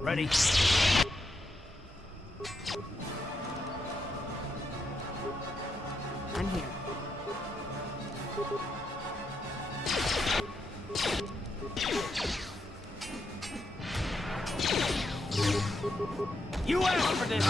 Ready. I'm here. You asked for this!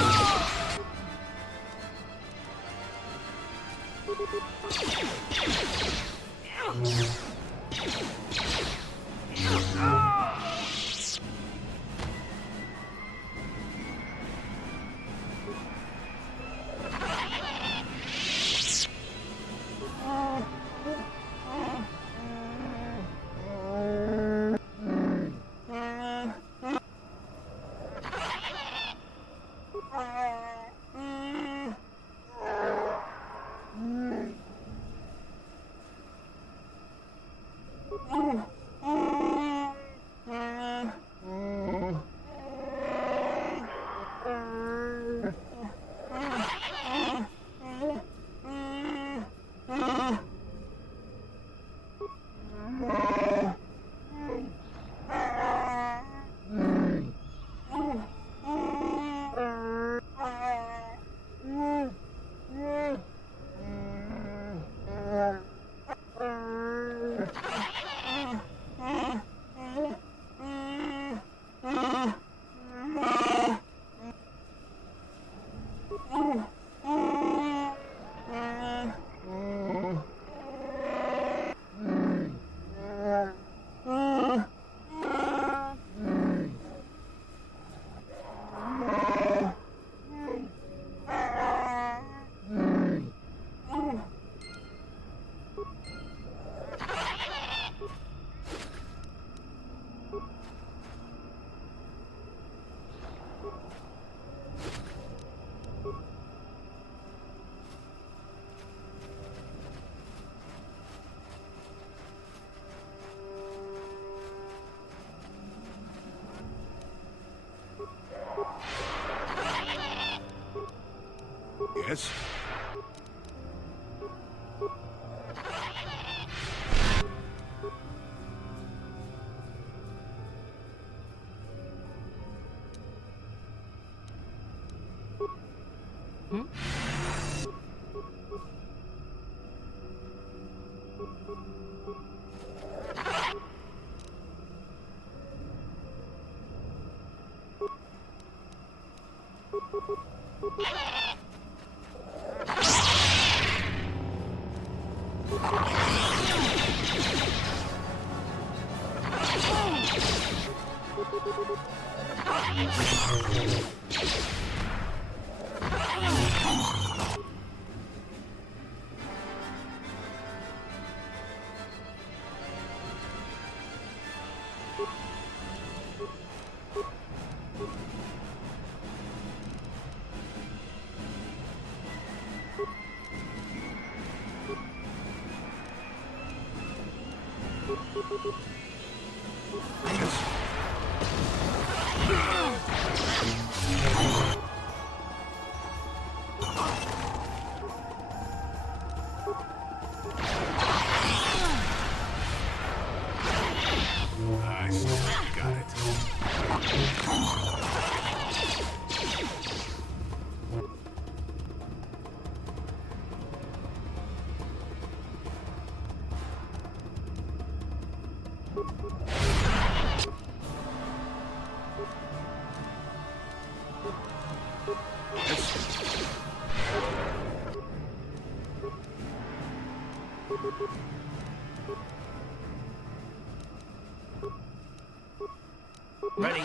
Yes? Got it. Ready.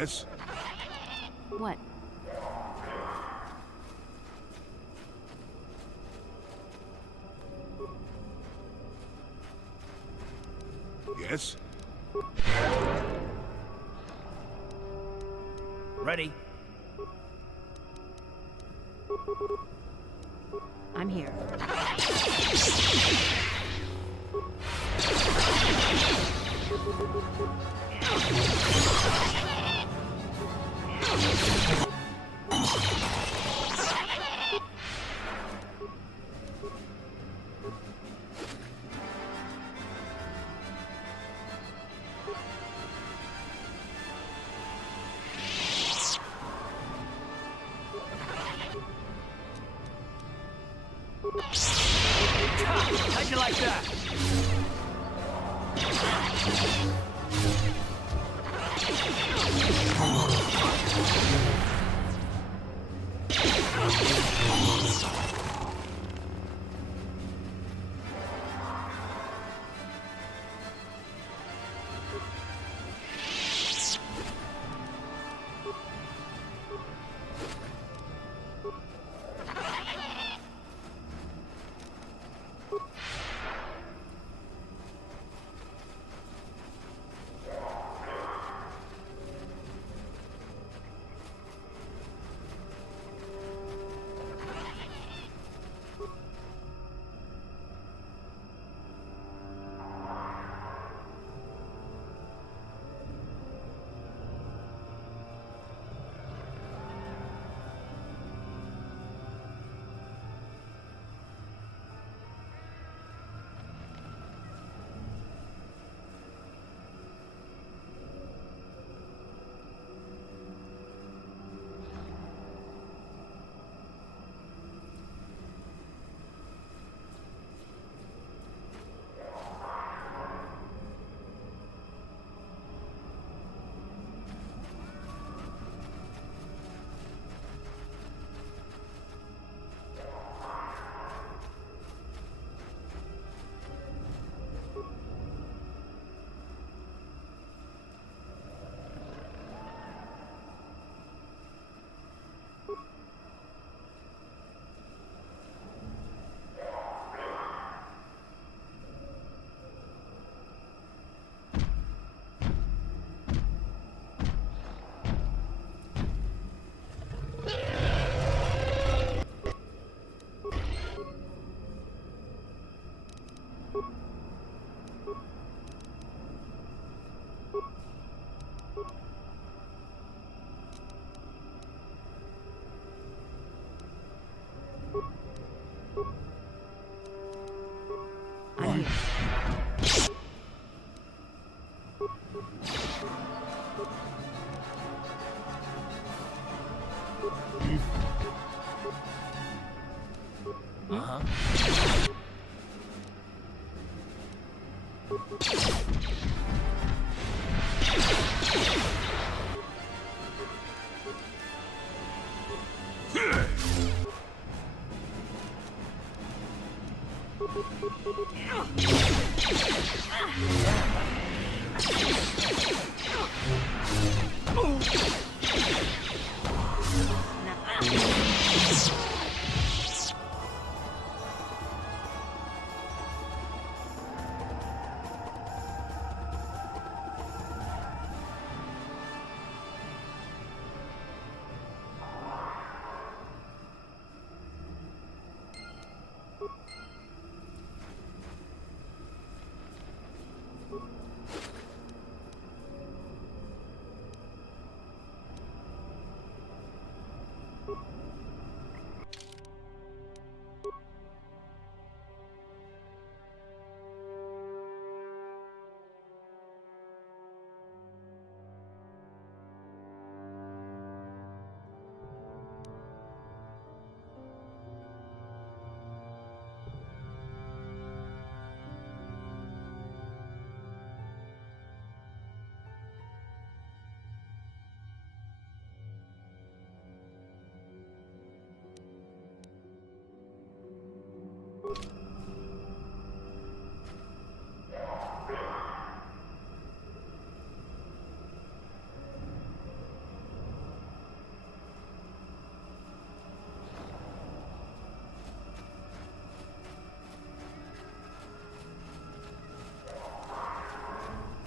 Yes? What? Yes? Ready? I'm here. How'd you like that? I'm here. Uh-huh.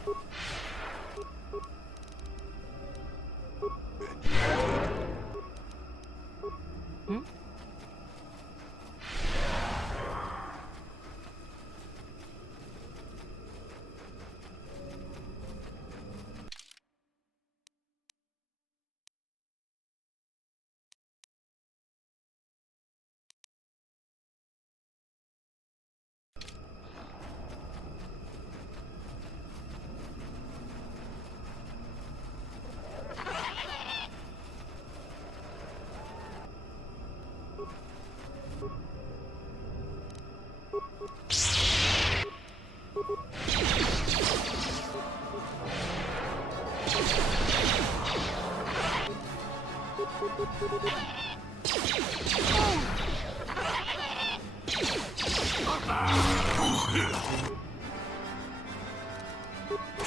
Hmm?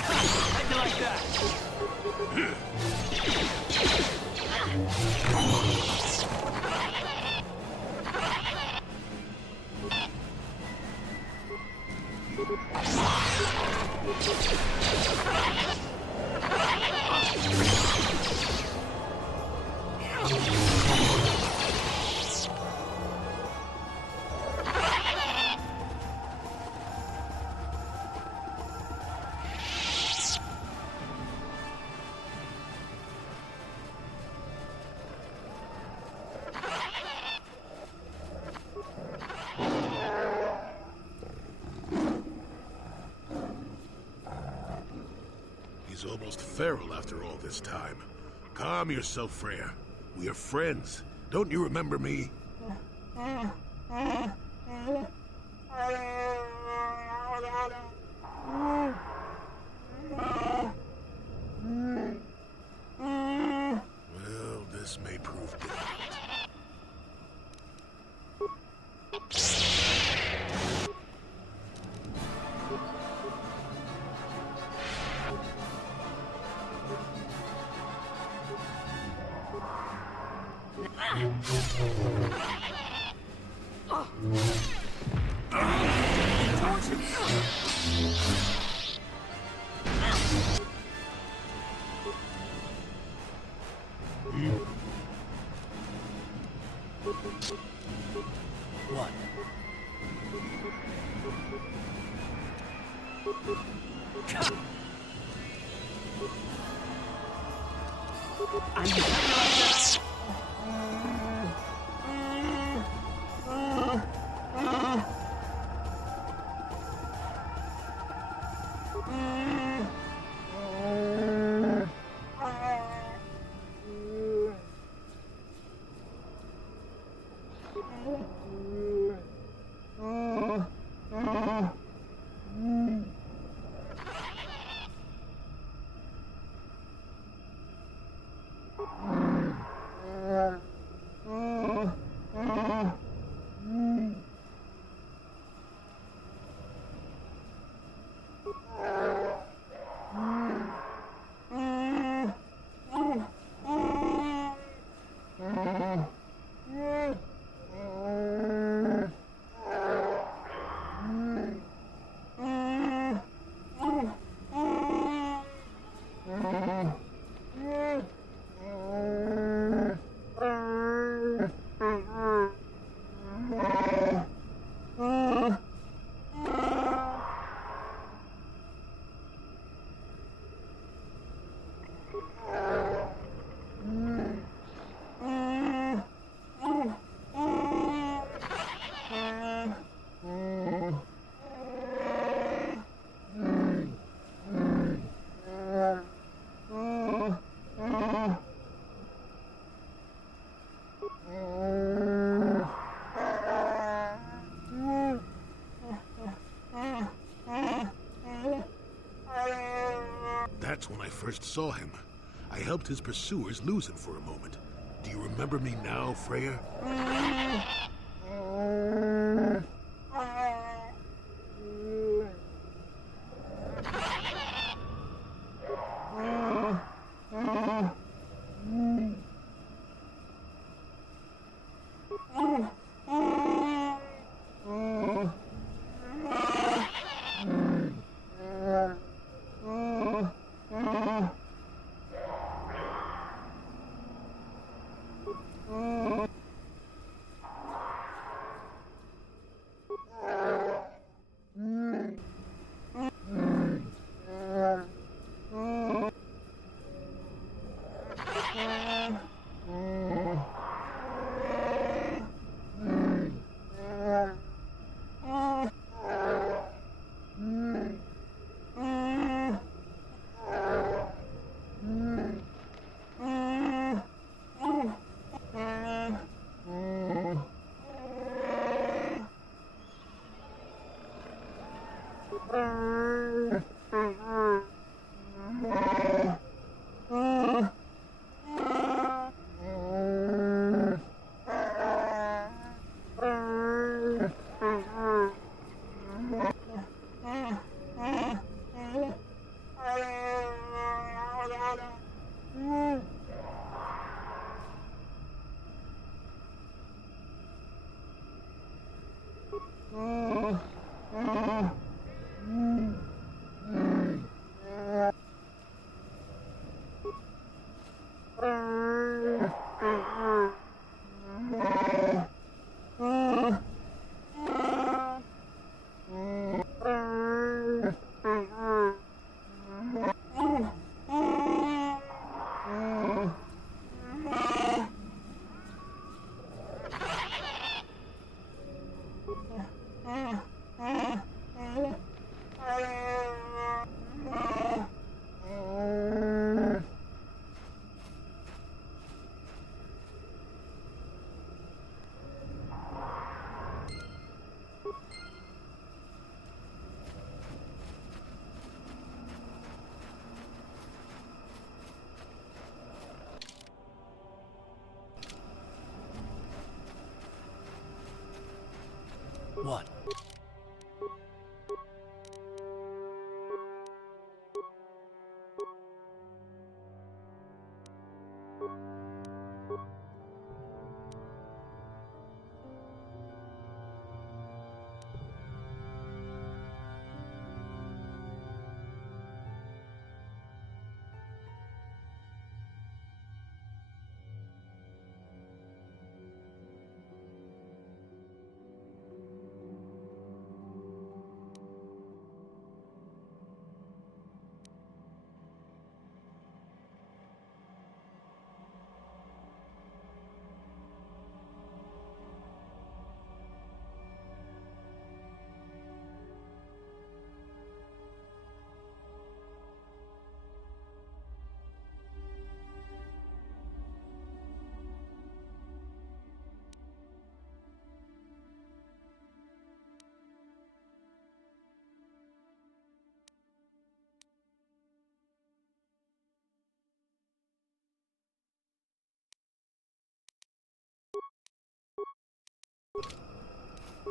How'd you like that? He's almost feral after all this time. Calm yourself, Freya. We are friends. Don't you remember me? Well, this may prove difficult. What? I'm here. That's when I first saw him. I helped his pursuers lose him for a moment. Do you remember me now, Freya?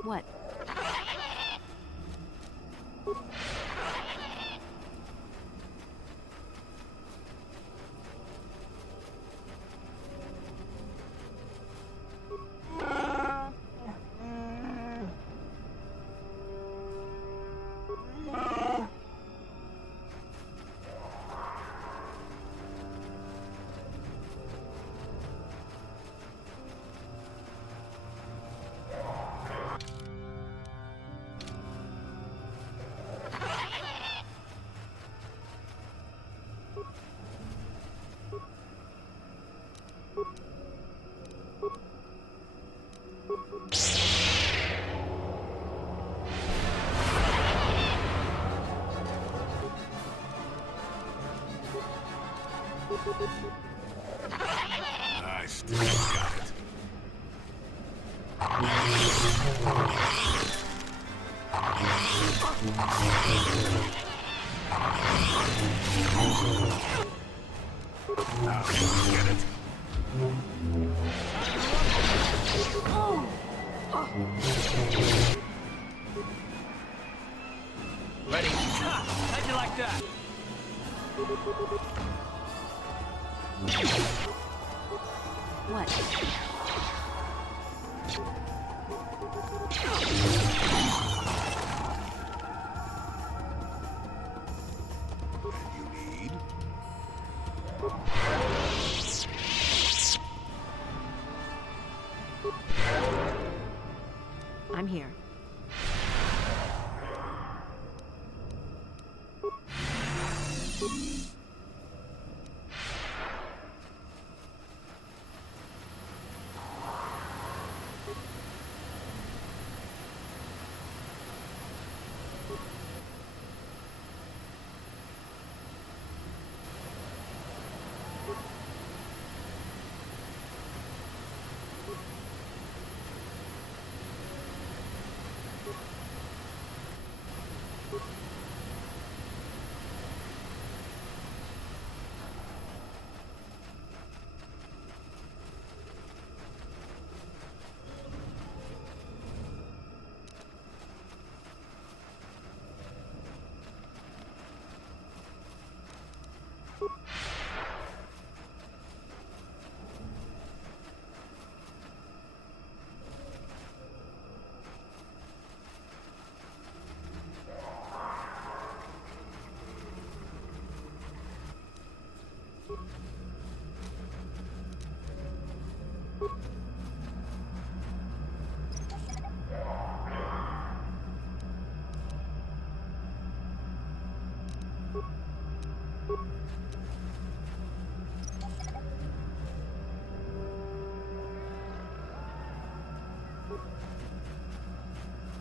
What? I still got it. Now, get it. Ready? Ha! How'd you like that? What? And you need? I'm here.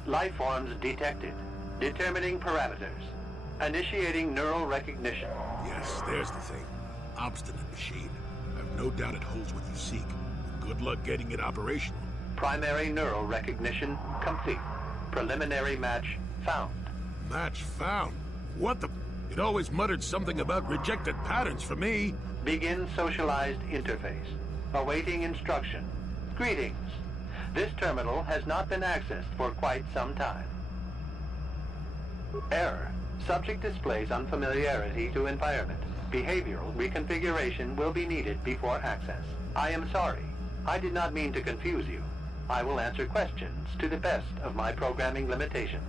Life forms detected. Determining parameters. Initiating neural recognition. Yes, there's the thing. Obstinate machine. I've no doubt it holds what you seek. Good luck getting it operational. Primary neural recognition complete. Preliminary match found. Match found? What the... It always muttered something about rejected patterns for me. Begin socialized interface. Awaiting instruction. Greetings. This terminal has not been accessed for quite some time. Error. Subject displays unfamiliarity to environment. Behavioral reconfiguration will be needed before access. I am sorry. I did not mean to confuse you. I will answer questions to the best of my programming limitations.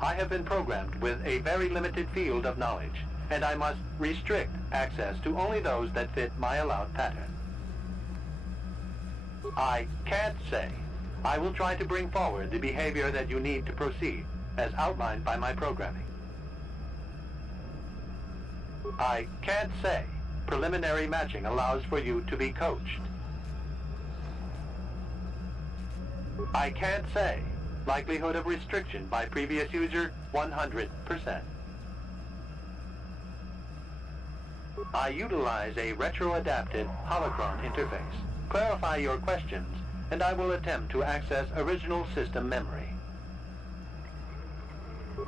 I have been programmed with a very limited field of knowledge, and I must restrict access to only those that fit my allowed pattern. I can't say. I will try to bring forward the behavior that you need to proceed, as outlined by my programming. I can't say. Preliminary matching allows for you to be coached. I can't say. Likelihood of restriction by previous user, 100%. I utilize a retro-adapted holocron interface. Clarify your questions, and I will attempt to access original system memory.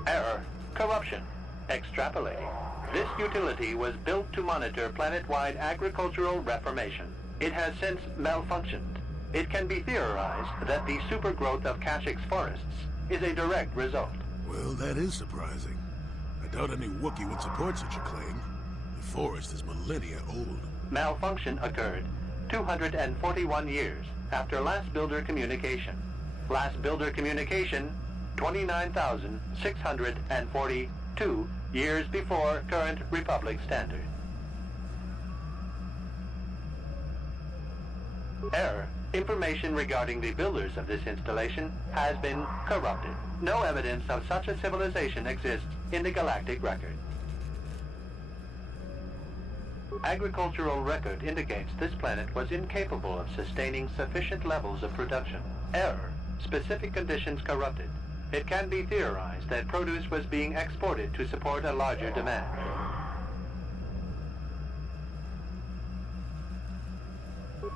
Error. Corruption. Extrapolating. This utility was built to monitor planet-wide agricultural reformation. It has since malfunctioned. It can be theorized that the supergrowth of Kashyk's forests is a direct result. Well, that is surprising. I doubt any Wookiee would support such a claim. The forest is millennia old. Malfunction occurred 241 years after last builder communication. Last builder communication, 29,642 years before current Republic standard. Error. Information regarding the builders of this installation has been corrupted. No evidence of such a civilization exists in the galactic record. Agricultural record indicates this planet was incapable of sustaining sufficient levels of production. Error. Specific conditions corrupted. It can be theorized that produce was being exported to support a larger demand.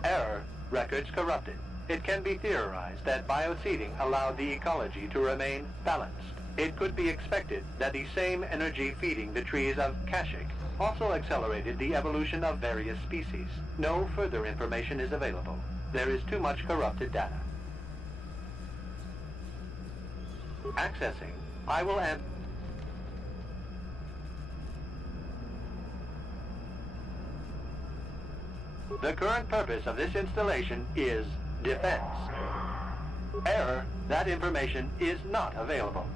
Error. Records corrupted. It can be theorized that bioseeding allowed the ecology to remain balanced. It could be expected that the same energy feeding the trees of Kashyyyk also accelerated the evolution of various species. No further information is available. There is too much corrupted data. Accessing. I will end. The current purpose of this installation is defense. Error. That information is not available.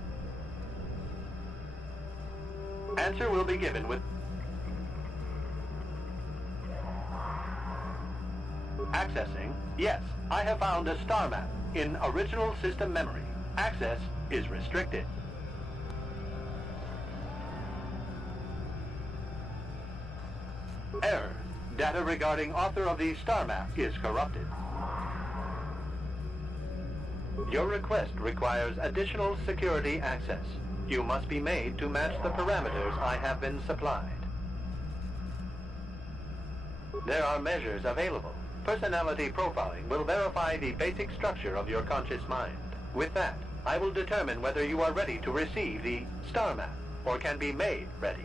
Answer will be given with... Accessing. Yes, I have found a star map in original system memory. Access is restricted. Error. Data regarding author of the star map is corrupted. Your request requires additional security access. You must be made to match the parameters I have been supplied. There are measures available. Personality profiling will verify the basic structure of your conscious mind. With that, I will determine whether you are ready to receive the star map or can be made ready.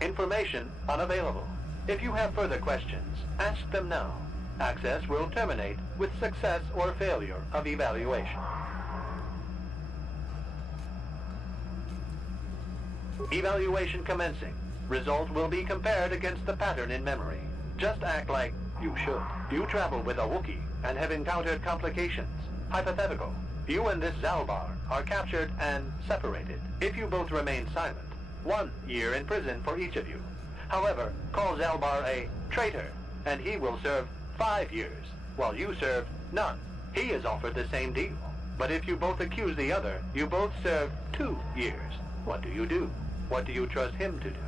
Information unavailable. If you have further questions, ask them now. Access will terminate with success or failure of evaluation. Evaluation commencing. Result will be compared against the pattern in memory. Just act like you should. You travel with a Wookiee and have encountered complications. Hypothetical. You and this Zalbar are captured and separated. If you both remain silent, 1 year in prison for each of you. However, call Zalbar a traitor, and he will serve 5 years, while you serve none. He is offered the same deal. But if you both accuse the other, you both serve 2 years. What do you do? What do you trust him to do?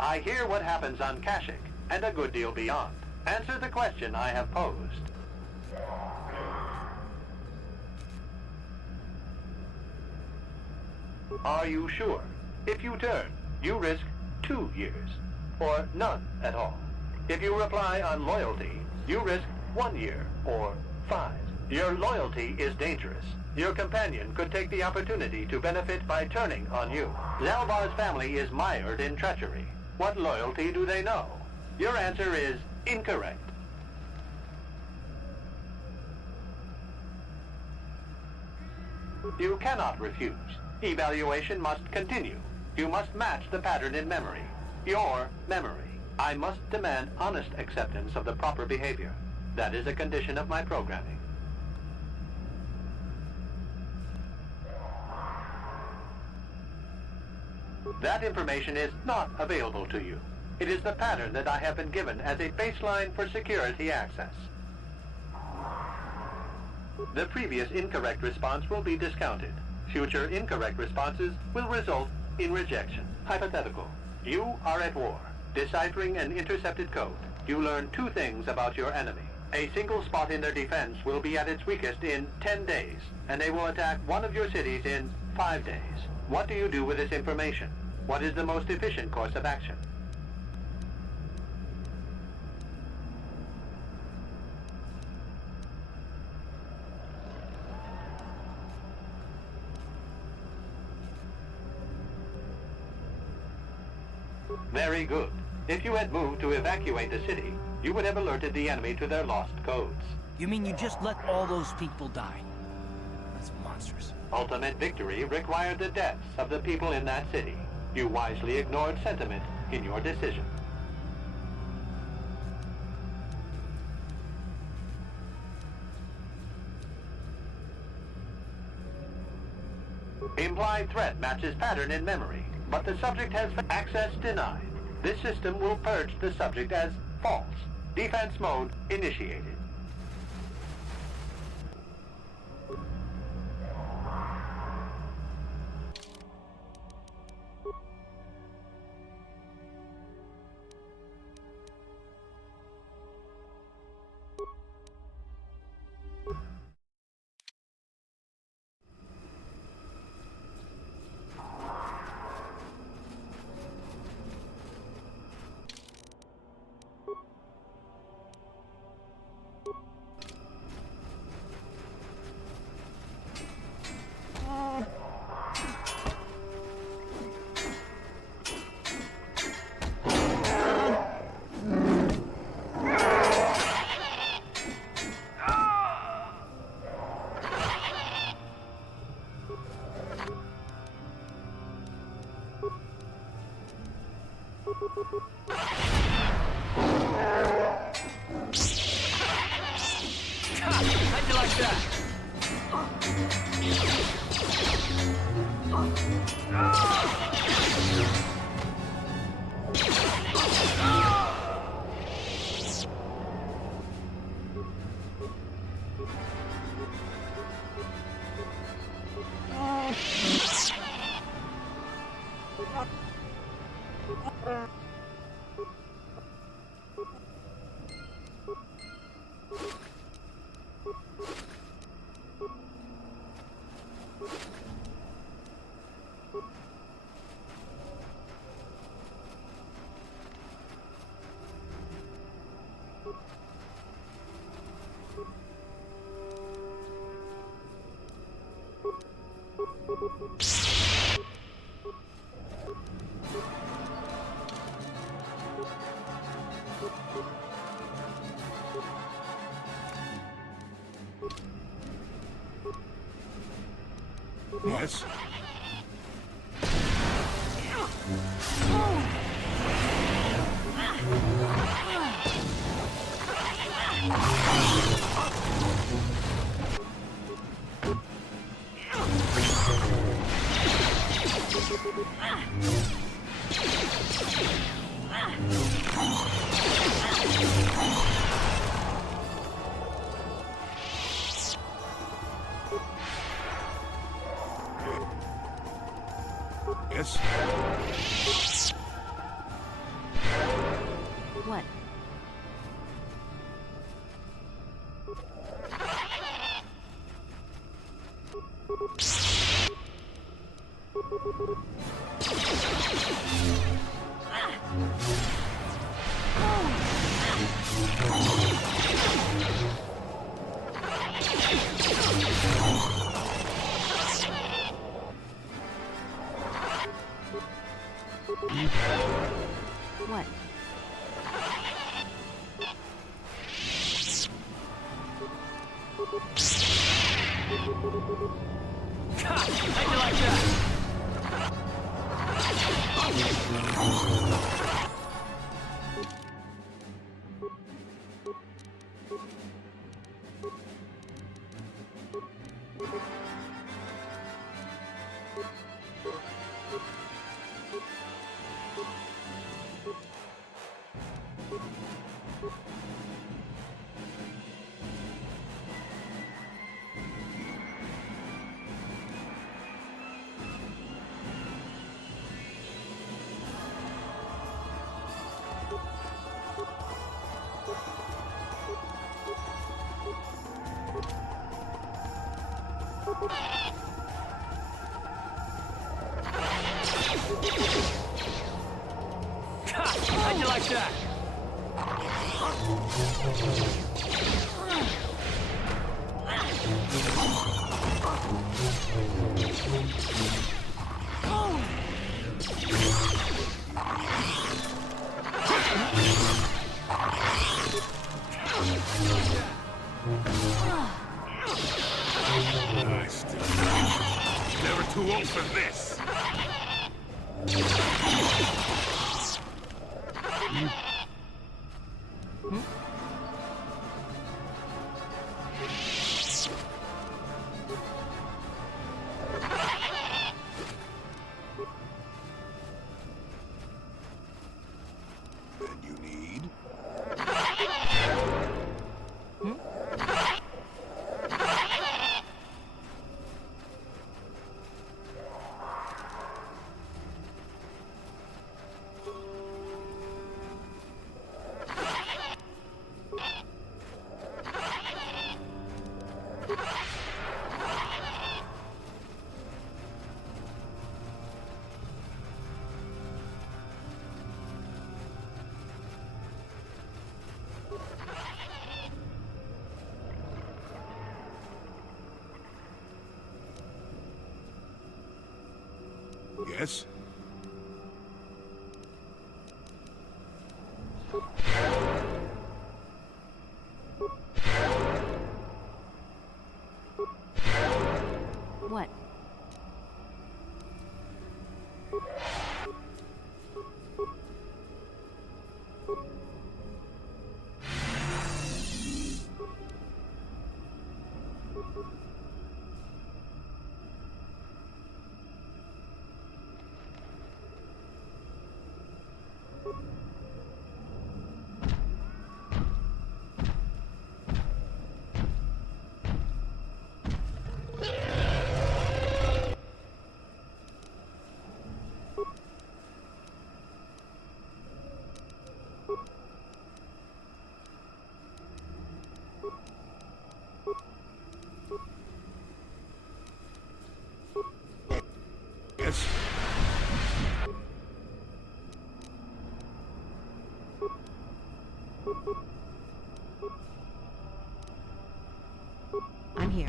I hear what happens on Kashyyyk, and a good deal beyond. Answer the question I have posed. Are you sure? If you turn, you risk 2 years, or none at all. If you reply on loyalty, you risk 1 year, or 5. Your loyalty is dangerous. Your companion could take the opportunity to benefit by turning on you. Zalbar's family is mired in treachery. What loyalty do they know? Your answer is incorrect. You cannot refuse. Evaluation must continue. You must match the pattern in memory. Your memory. I must demand honest acceptance of the proper behavior. That is a condition of my programming. That information is not available to you. It is the pattern that I have been given as a baseline for security access. The previous incorrect response will be discounted. Future incorrect responses will result in rejection. Hypothetical. You are at war. Deciphering an intercepted code. You learn 2 things about your enemy. A single spot in their defense will be at its weakest in 10 days, and they will attack one of your cities in 5 days. What do you do with this information? What is the most efficient course of action? Very good. If you had moved to evacuate the city, you would have alerted the enemy to their lost codes. You mean you just let all those people die? That's monstrous. Ultimate victory required the deaths of the people in that city. You wisely ignored sentiment in your decision. Implied threat matches pattern in memory, but the subject has access denied. This system will purge the subject as false. Defense mode initiated. How'd you like that? Yes? Yes? What? What? How'd you like that? How'd you like that? I still never too old for this. And you need? Yes? What? Yes? I'm here.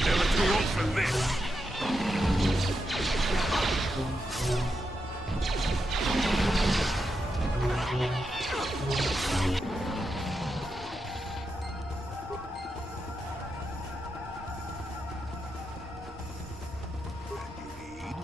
Never too old for this. And you need?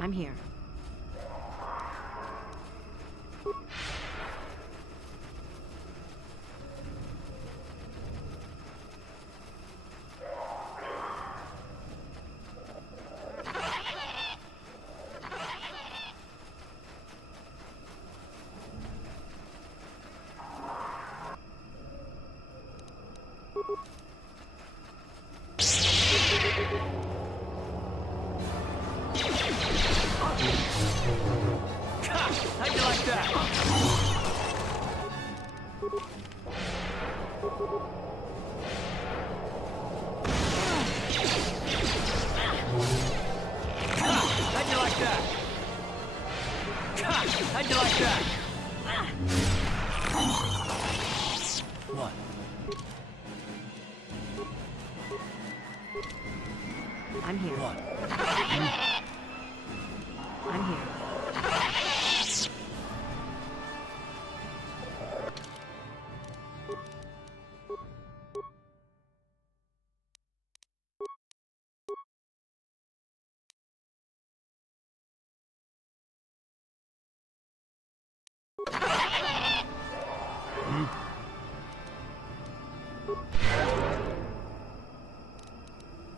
I'm here. that? How'd you like that? How'd you like that? What? I'm here. What? I'm here.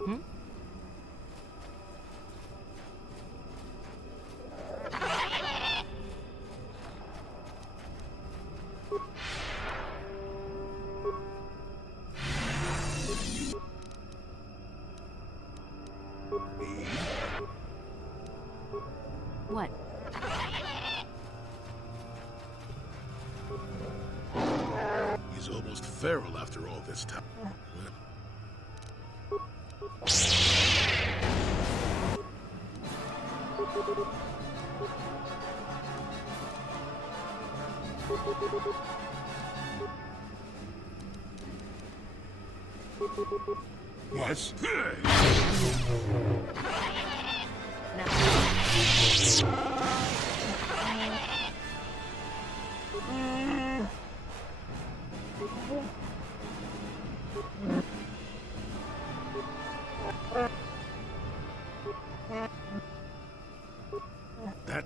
Hmm? What? He's almost feral after all this time. Yes? That...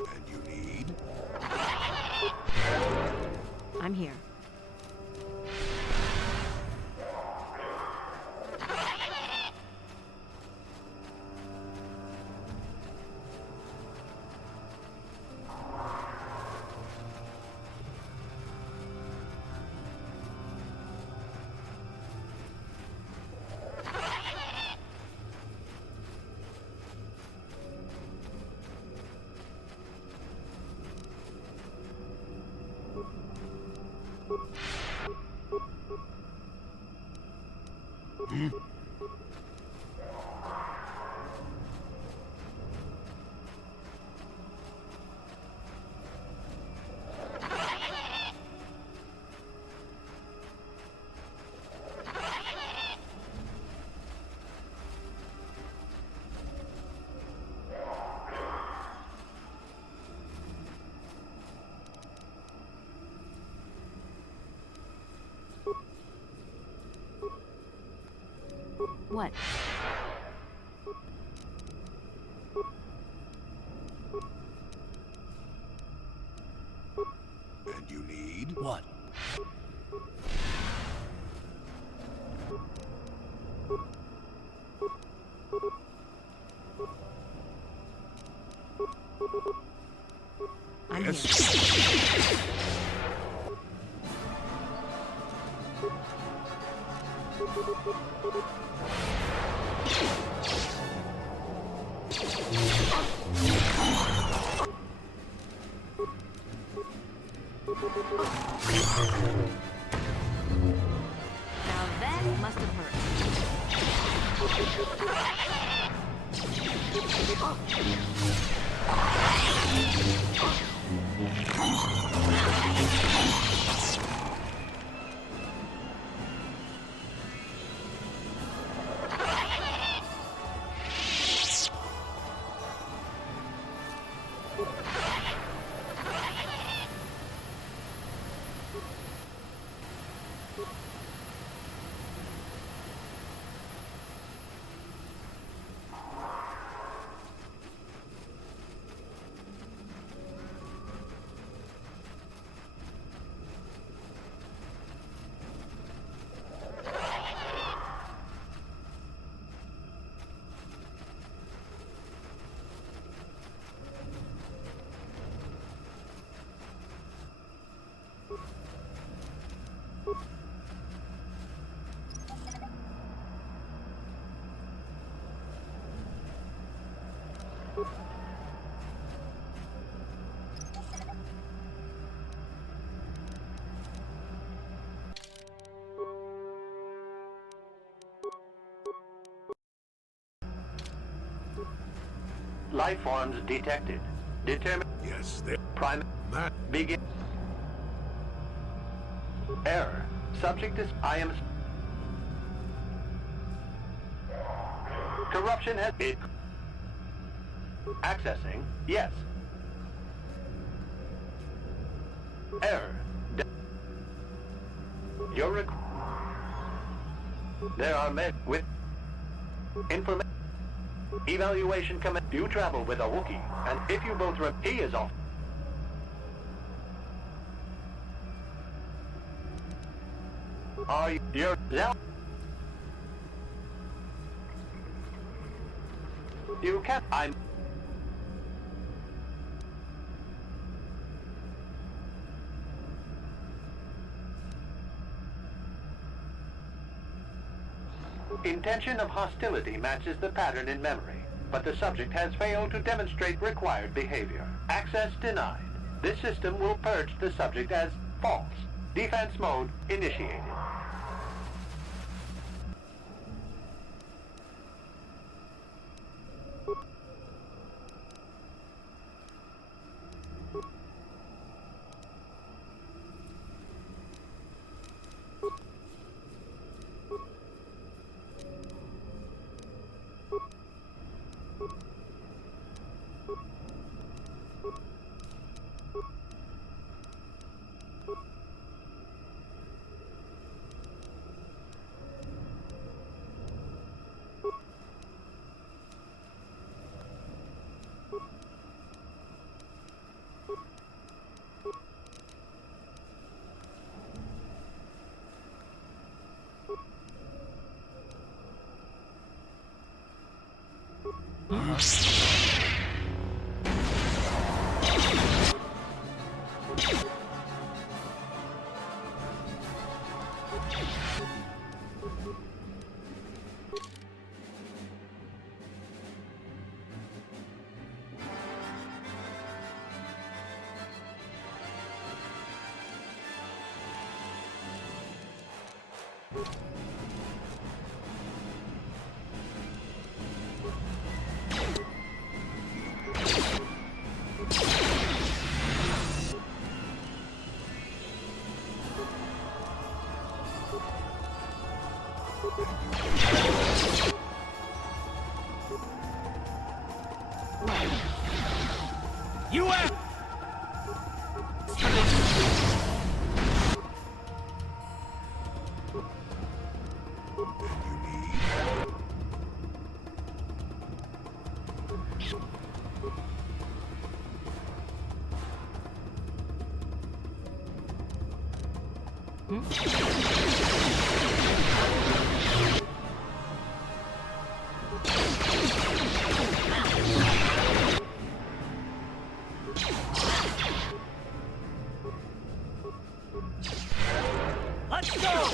And you need? I'm here. What? And you need? What? I'm Yes? here. Now that must have hurt. Life forms detected. Determine Yes, there. prime. That. Begin. Error. Subject is I am. Corruption has been. Accessing. Yes. Error. Your There are men with information. Evaluation command. You travel with a Wookiee, and if you both he is off. Are you? You're now. You can't. I'm. Intention of hostility matches the pattern in memory, but the subject has failed to demonstrate required behavior. Access denied. This system will purge the subject as false. Defense mode initiated. You have... Let's go!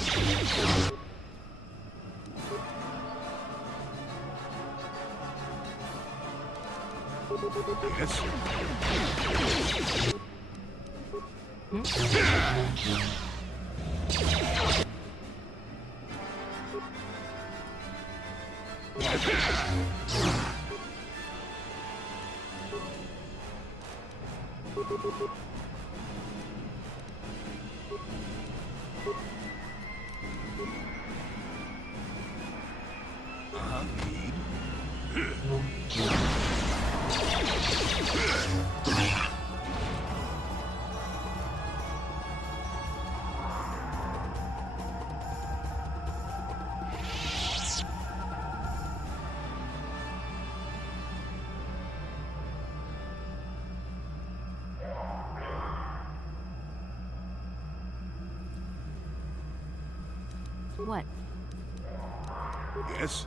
What? Yes?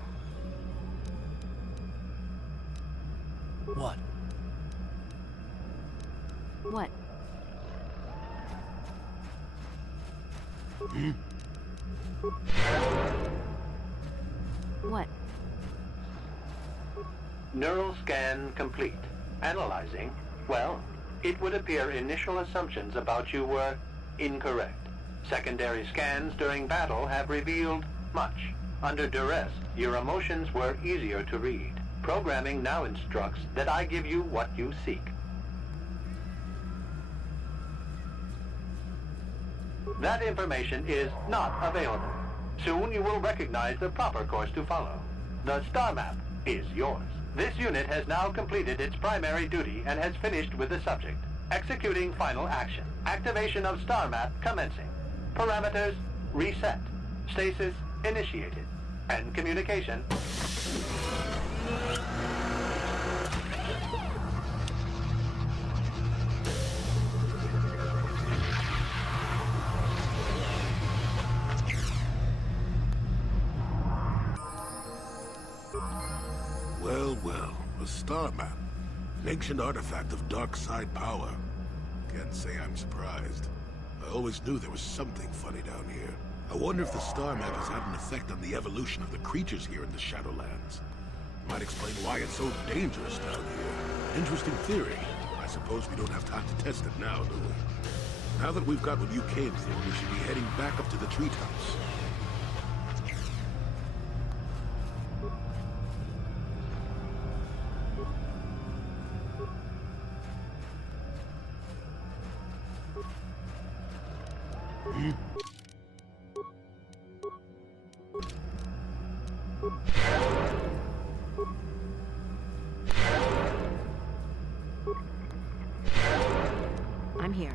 What? What? What? Neural scan complete. Analyzing. Well, it would appear initial assumptions about you were incorrect. Secondary scans during battle have revealed much. Under duress, your emotions were easier to read. Programming now instructs that I give you what you seek. That information is not available. Soon you will recognize the proper course to follow. The star map is yours. This unit has now completed its primary duty and has finished with the subject. Executing final action. Activation of star map commencing. Parameters reset. Stasis initiated. And communication. Well, well, a star map. An ancient artifact of dark side power. Can't say I'm surprised. I always knew there was something funny down here. I wonder if the star map has had an effect on the evolution of the creatures here in the Shadowlands. Might explain why it's so dangerous down here. Interesting theory. I suppose we don't have time to test it now, do we? Now that we've got what you came for, we should be heading back up to the treetops. I'm here.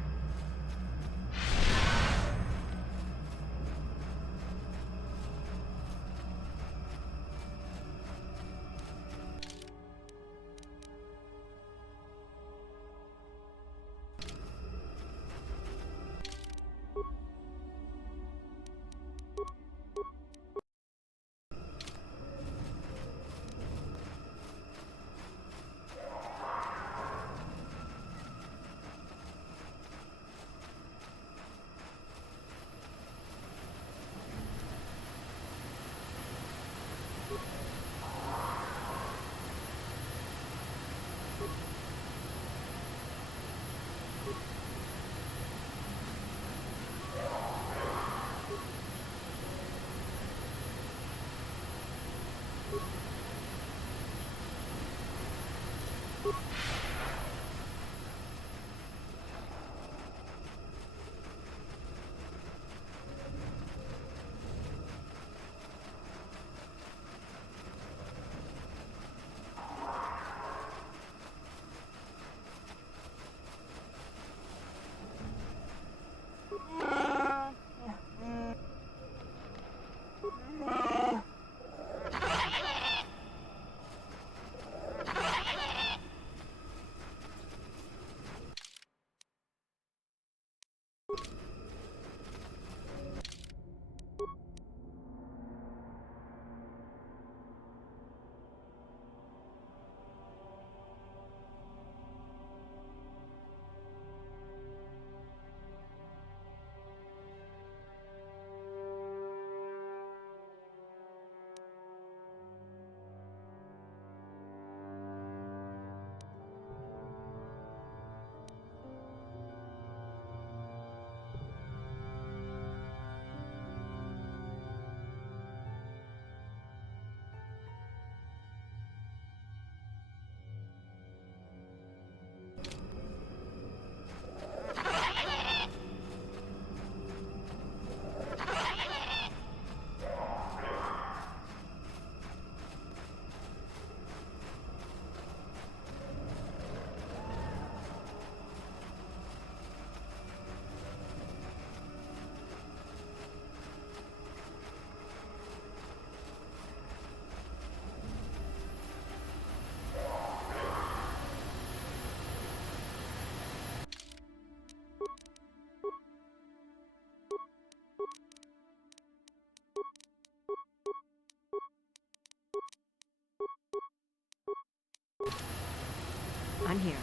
I'm here.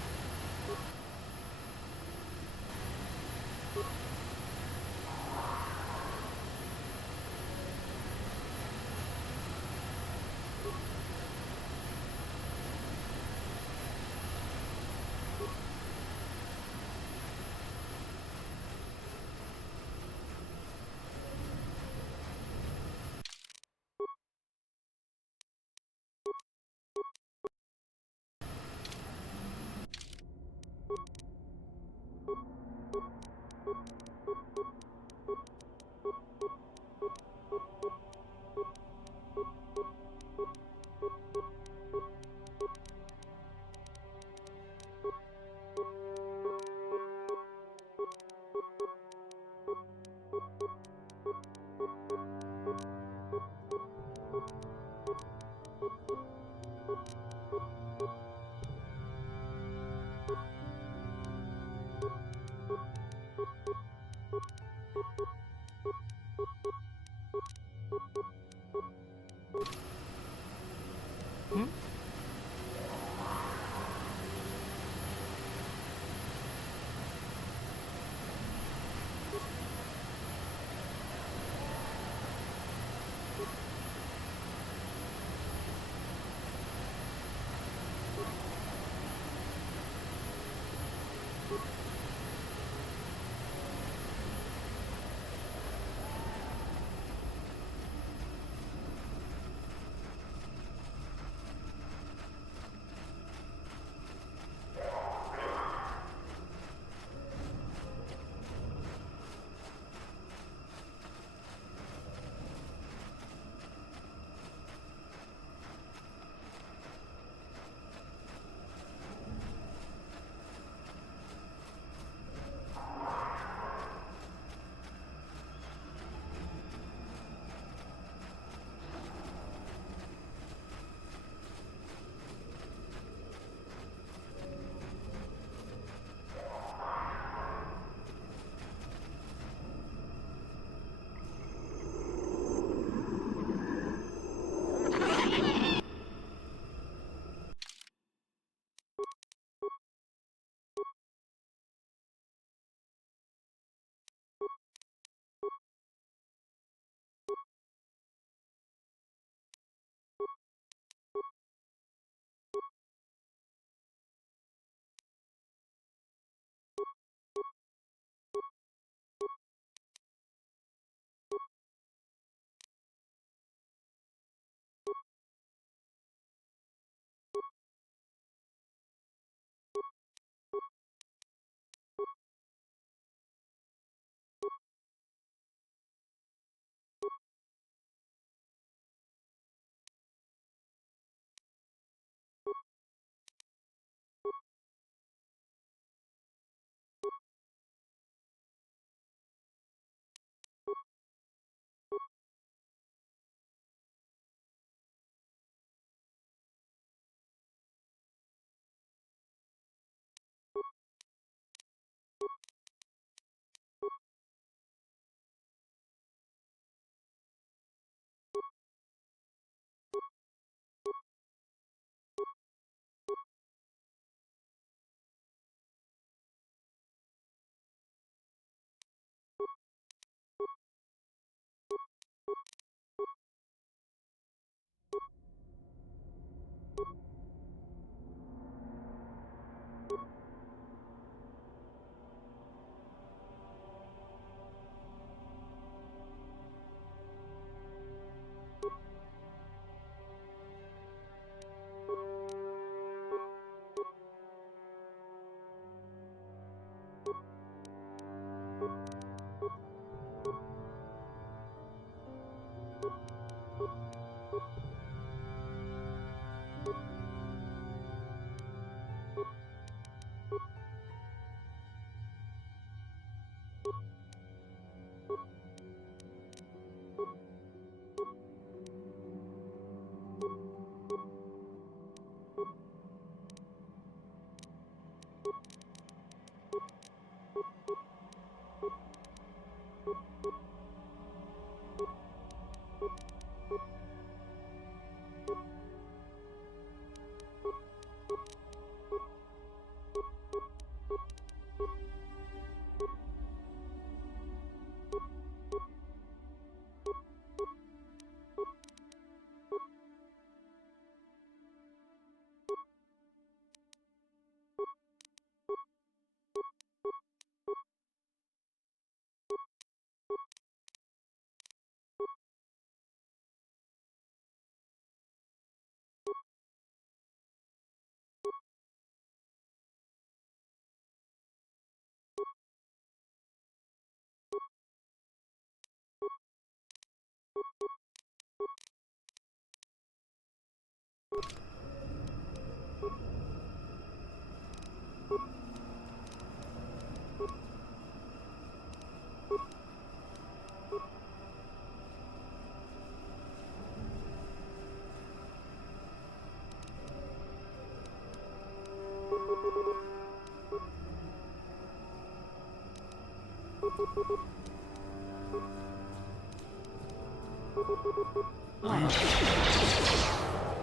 What?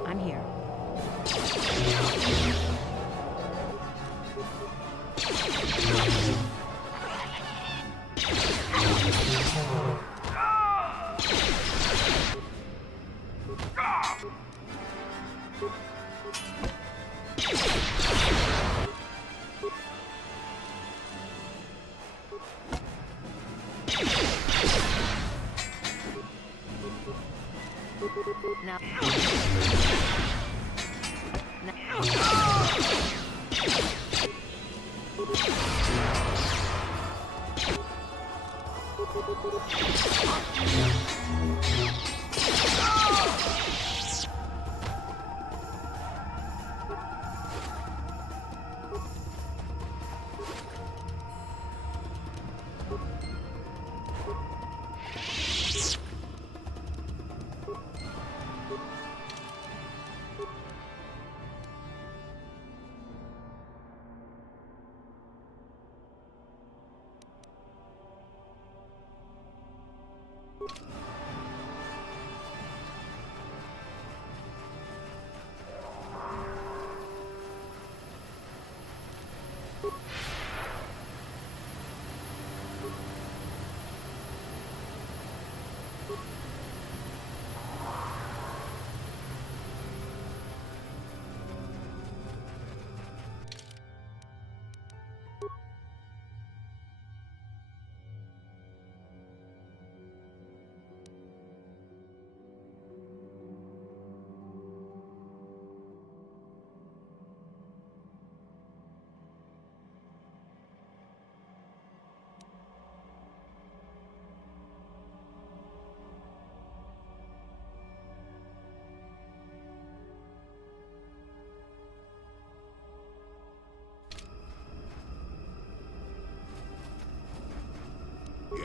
I'm here. Now.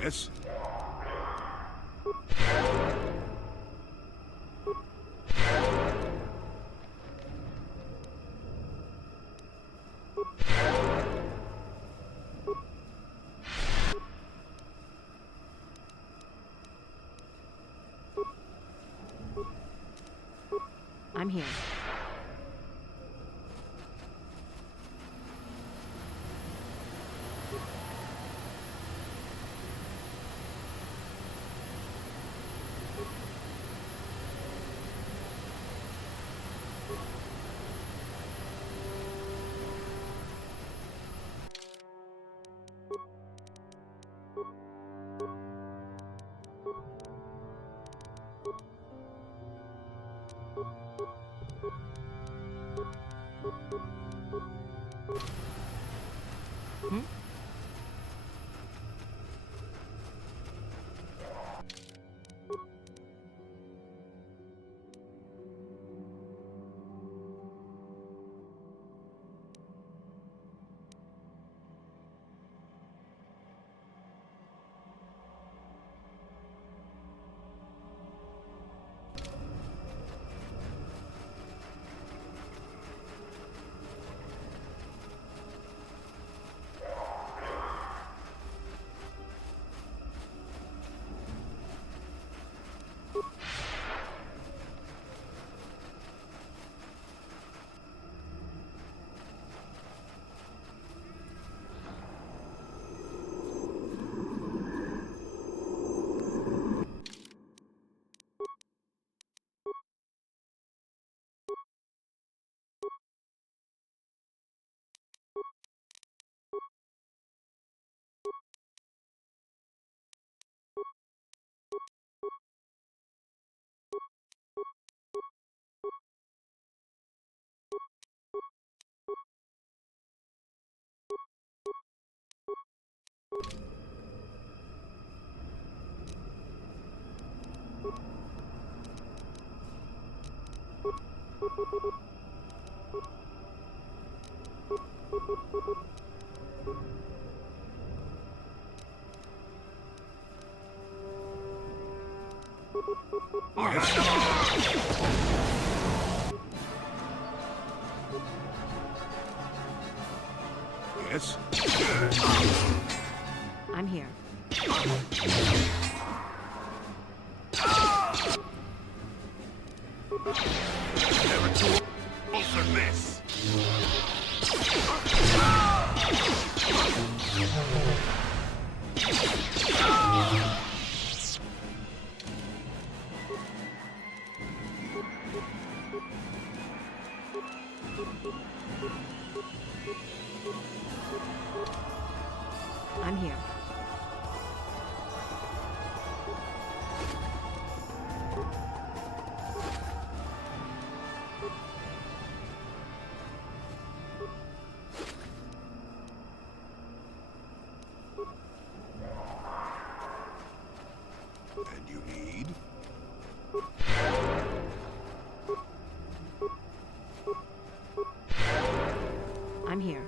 Yes? I'm here. Hmm? Yes? I'm here. Never too old for this. I'm here. And you need? I'm here.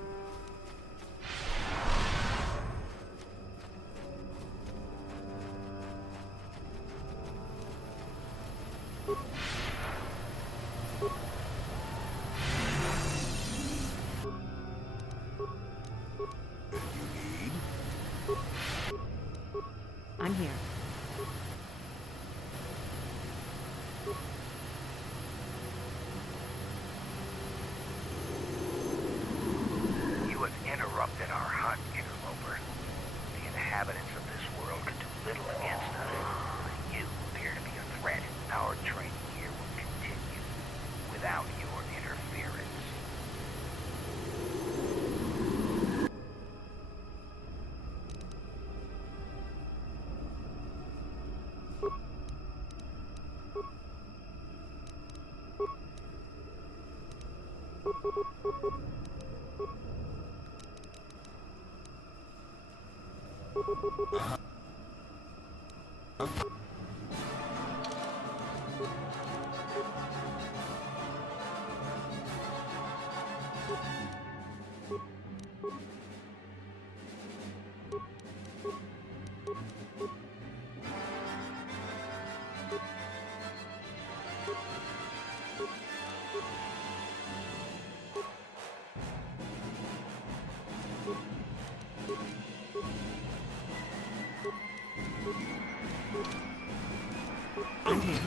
And you need? I'm here. You have interrupted our hunt, interloper. The inhabitants of this world can do little against us. You appear to be a threat. Our training here will continue without your interference. I'm here.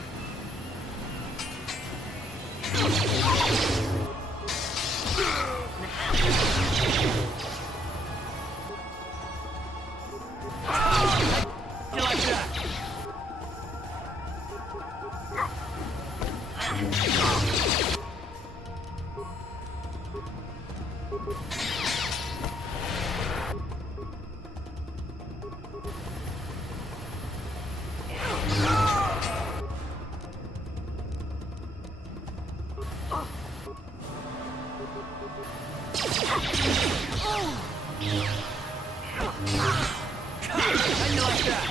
You like that? How you like that?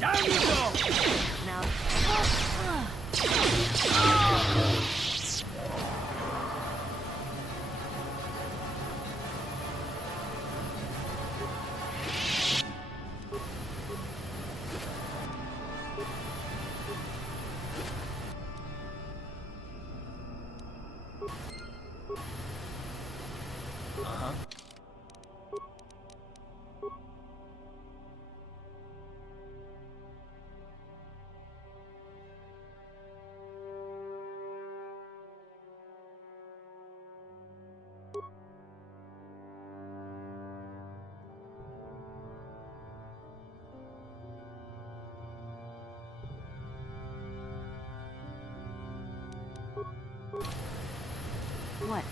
Down you go! Now. Uh-huh. What?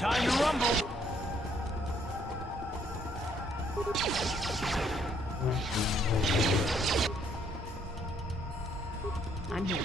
Time to rumble. I'm here.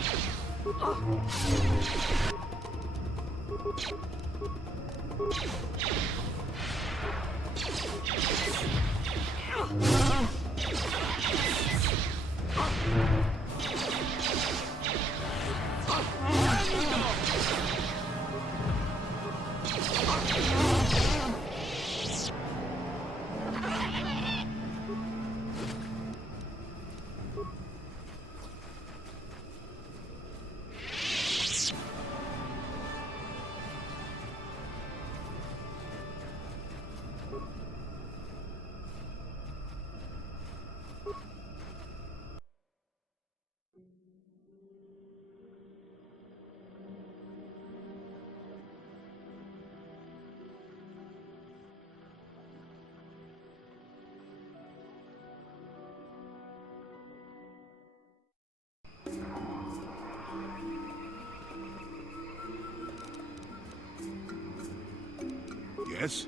Yes?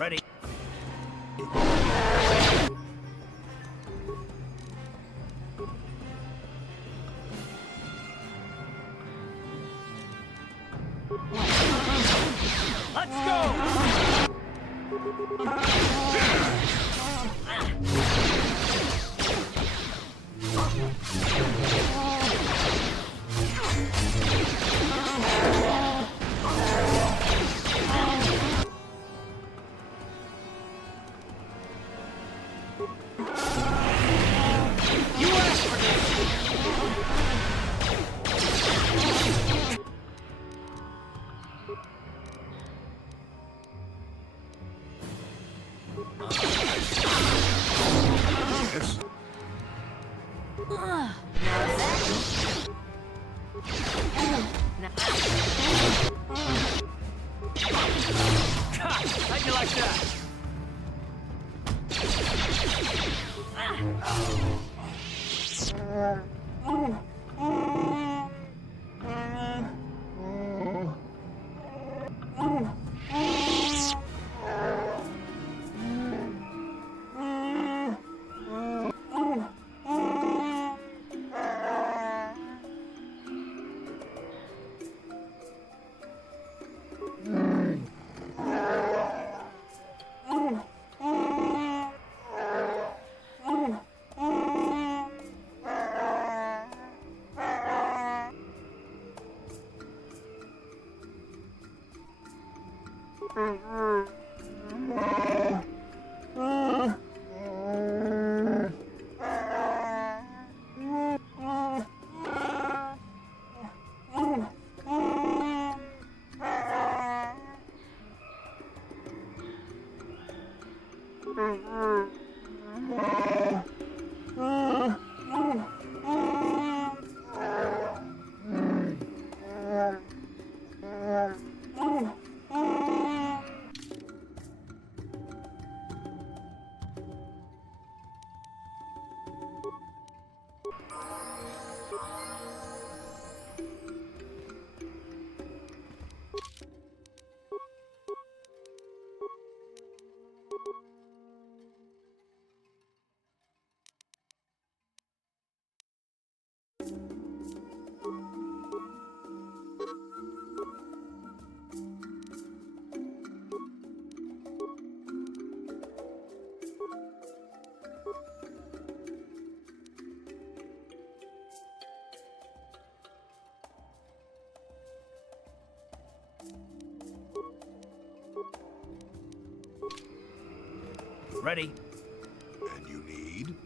Ready. Let's go! Yes. How'd you like that? Ready. And you need?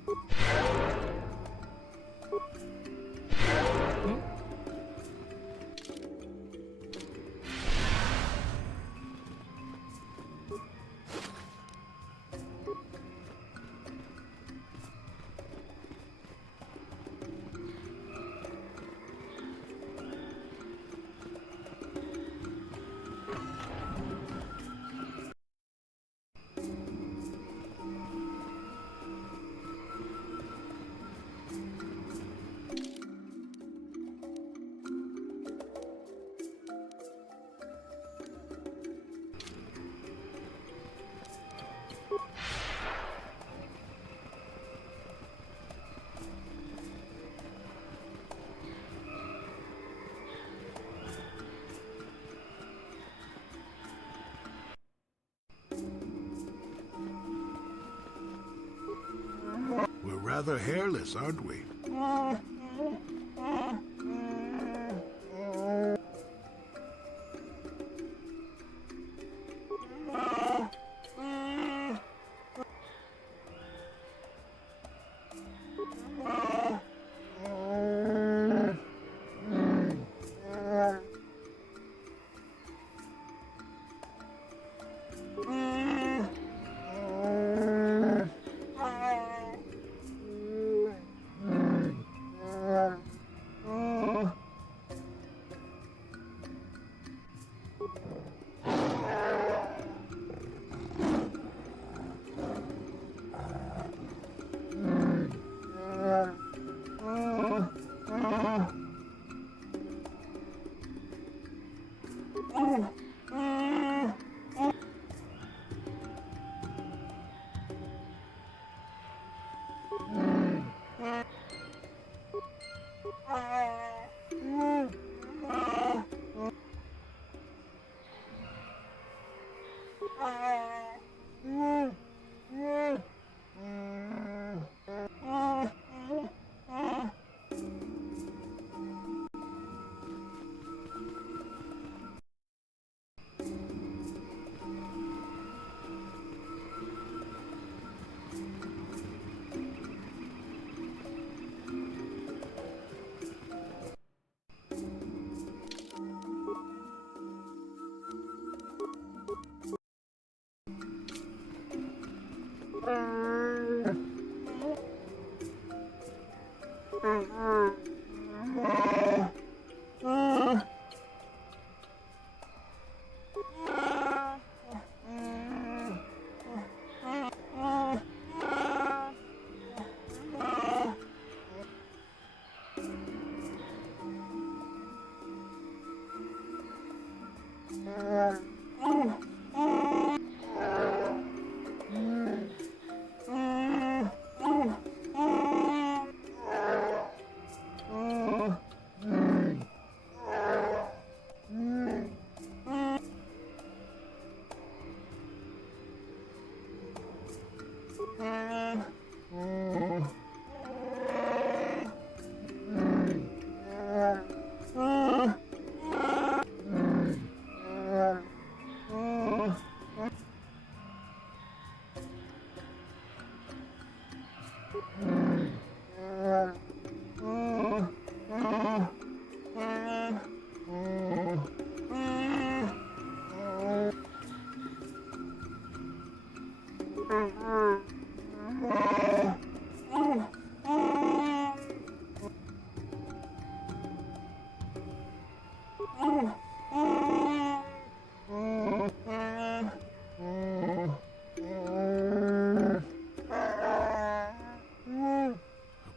We're rather hairless, aren't we? A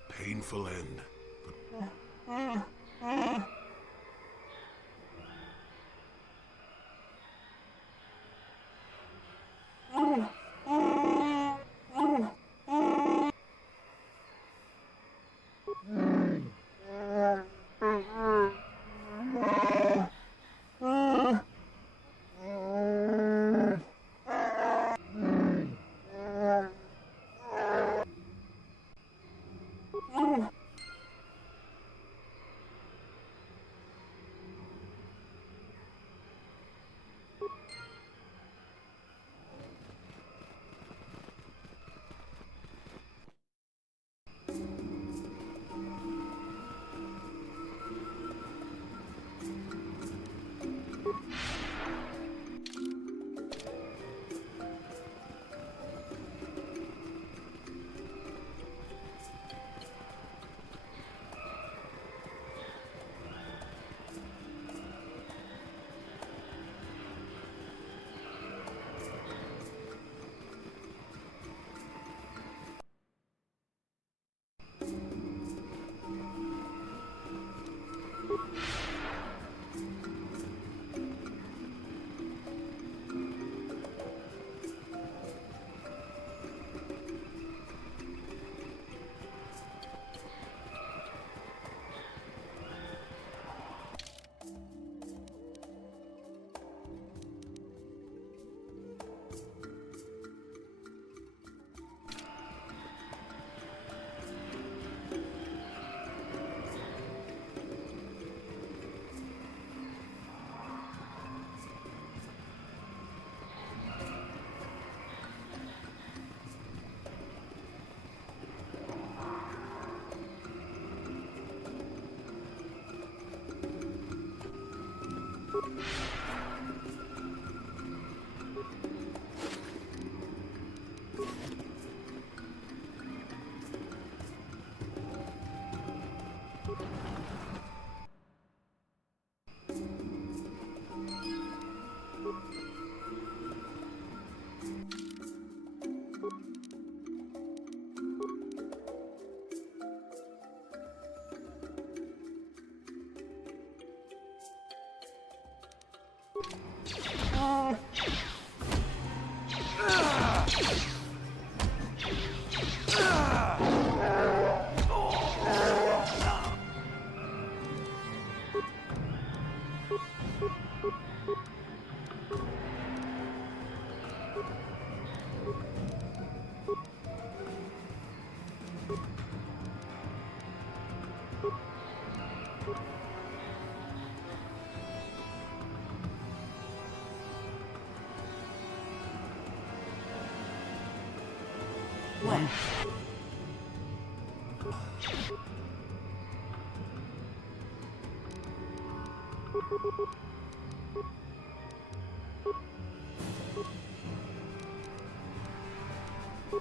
painful end.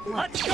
Let's go!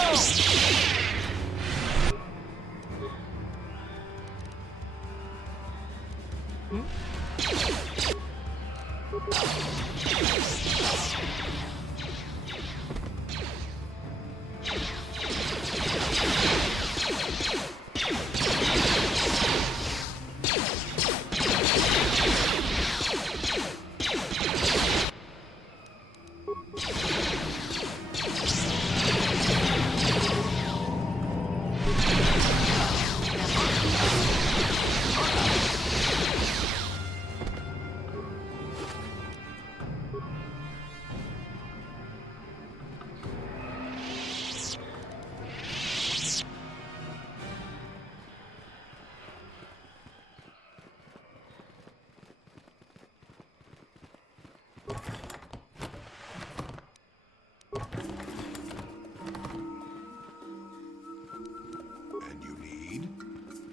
And you need?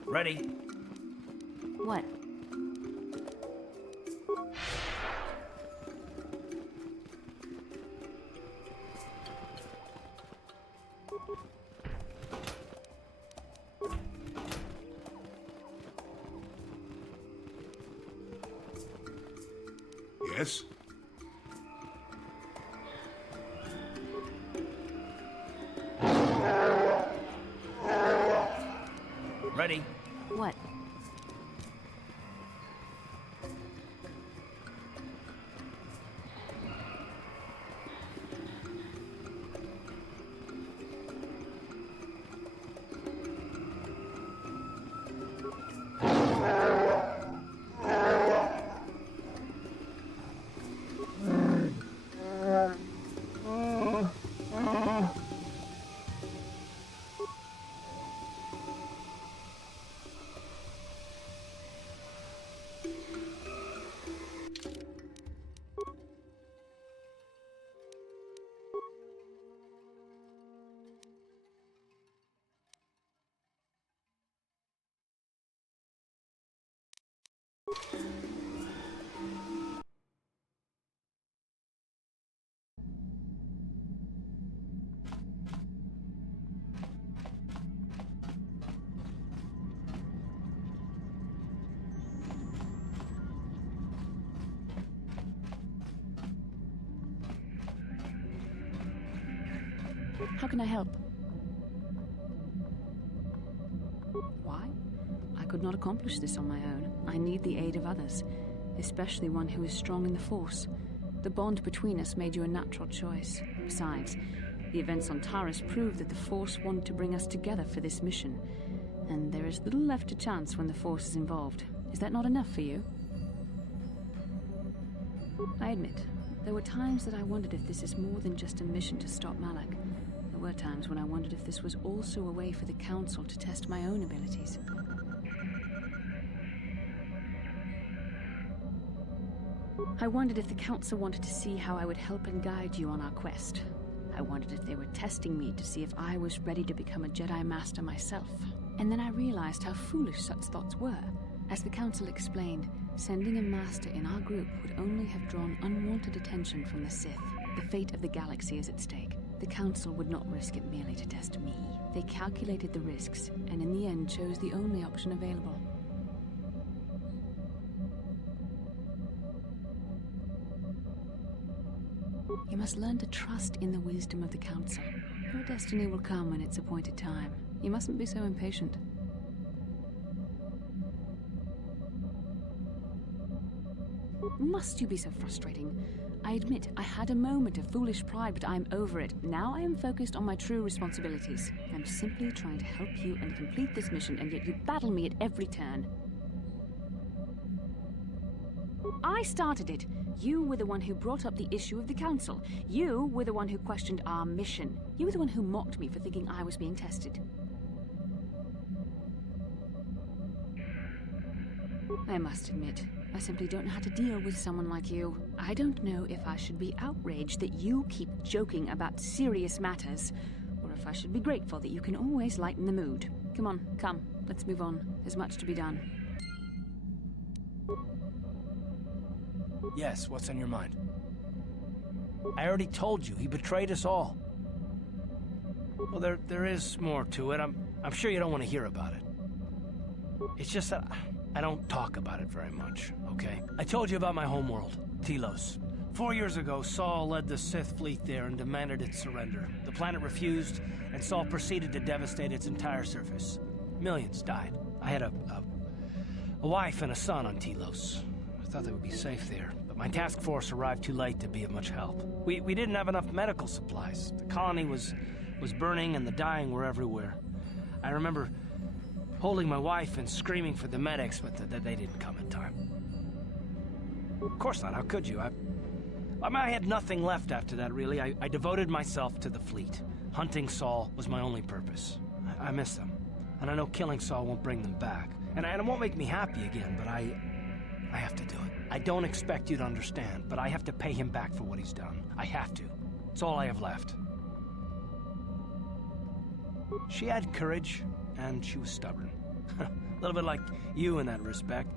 Ready? What? Yes? Ready? What? How can I help? Why? I could not accomplish this on my own. I need the aid of others, especially one who is strong in the Force. The bond between us made you a natural choice. Besides, the events on Taris prove that the Force wanted to bring us together for this mission, and there is little left to chance when the Force is involved. Is that not enough for you? I admit, there were times that I wondered if this is more than just a mission to stop Malak. There were times when I wondered if this was also a way for the Council to test my own abilities. I wondered if the Council wanted to see how I would help and guide you on our quest. I wondered if they were testing me to see if I was ready to become a Jedi Master myself. And then I realized how foolish such thoughts were. As the Council explained, sending a Master in our group would only have drawn unwanted attention from the Sith. The fate of the galaxy is at stake. The Council would not risk it merely to test me. They calculated the risks, and in the end chose the only option available. You must learn to trust in the wisdom of the Council. Your destiny will come when it's appointed time. You mustn't be so impatient. Must you be so frustrating? I admit, I had a moment of foolish pride, but I'm over it. Now I am focused on my true responsibilities. I'm simply trying to help you and complete this mission, and yet you battle me at every turn. I started it. You were the one who brought up the issue of the Council. You were the one who questioned our mission. You were the one who mocked me for thinking I was being tested. I must admit, I simply don't know how to deal with someone like you. I don't know if I should be outraged that you keep joking about serious matters, or if I should be grateful that you can always lighten the mood. Come on, come. Let's move on. There's much to be done. Yes, what's on your mind? I already told you, he betrayed us all. Well, there is more to it. I'm sure you don't want to hear about it. It's just that I don't talk about it very much, okay? I told you about my homeworld, Telos. 4 years ago, Saul led the Sith fleet there and demanded its surrender. The planet refused, and Saul proceeded to devastate its entire surface. Millions died. I had a wife and a son on Telos. I thought they would be safe there, but my task force arrived too late to be of much help. We didn't have enough medical supplies. The colony was burning and the dying were everywhere. I remember holding my wife and screaming for the medics, but they didn't come in time. Of course not, how could you? I had nothing left after that, really. I devoted myself to the fleet. Hunting Saul was my only purpose. I miss them, and I know killing Saul won't bring them back. And it won't make me happy again, but I have to do it. I don't expect you to understand, but I have to pay him back for what he's done. I have to. It's all I have left. She had courage, and she was stubborn. A little bit like you in that respect.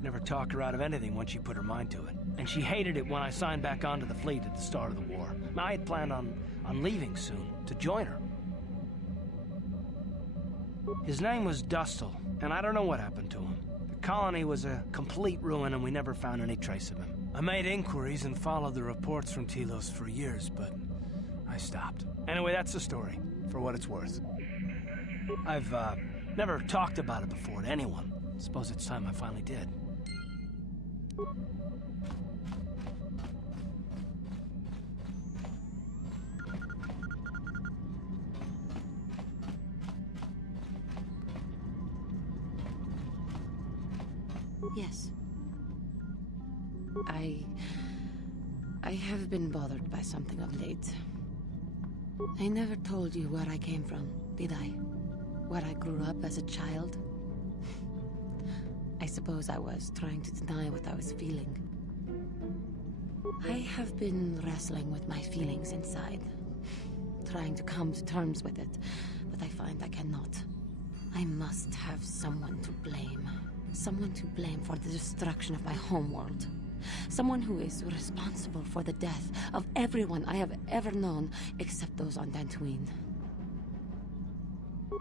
Never talk her out of anything once she put her mind to it. And she hated it when I signed back onto the fleet at the start of the war. I had planned on leaving soon, to join her. His name was Dustle, and I don't know what happened to him. The colony was a complete ruin, and we never found any trace of him. I made inquiries and followed the reports from Telos for years, but I stopped. Anyway, that's the story, for what it's worth. I've never talked about it before to anyone. Suppose it's time I finally did. Yes. I have been bothered by something of late. I never told you where I came from, did I? Where I grew up as a child? I suppose I was trying to deny what I was feeling. I have been wrestling with my feelings inside, trying to come to terms with it, but I find I cannot. I must have someone to blame. Someone to blame for the destruction of my homeworld. Someone who is responsible for the death of everyone I have ever known, except those on Dantooine.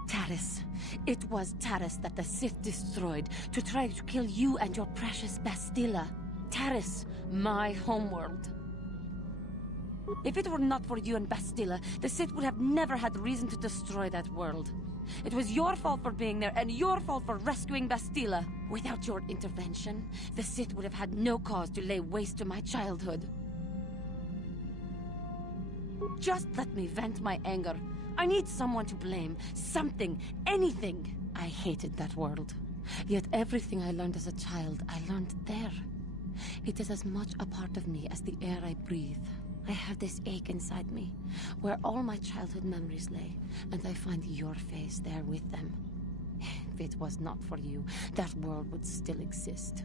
Taris. It was Taris that the Sith destroyed to try to kill you and your precious Bastilla. Taris, my homeworld. If it were not for you and Bastilla, the Sith would have never had reason to destroy that world. It was your fault for being there, and your fault for rescuing Bastilla. Without your intervention, the Sith would have had no cause to lay waste to my childhood. Just let me vent my anger. I need someone to blame. Something. Anything. I hated that world. Yet everything I learned as a child, I learned there. It is as much a part of me as the air I breathe. I have this ache inside me, where all my childhood memories lay, and I find your face there with them. If it was not for you, that world would still exist.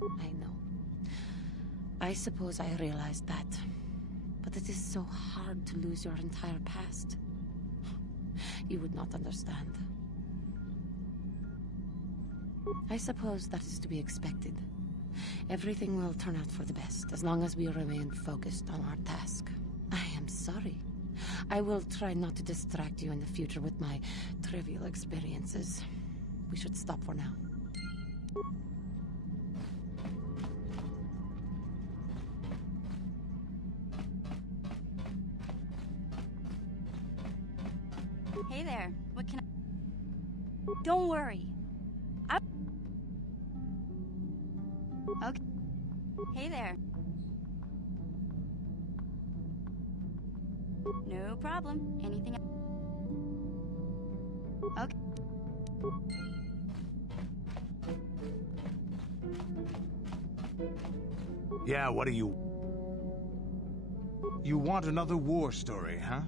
I know. I suppose I realized that. But it is so hard to lose your entire past. You would not understand. I suppose that is to be expected. Everything will turn out for the best, as long as we remain focused on our task. I am sorry. I will try not to distract you in the future with my trivial experiences. We should stop for now. Hey there, what can I... Don't worry. Okay. Hey there. No problem. Anything else? Okay. Yeah, what do you... You want another war story, huh?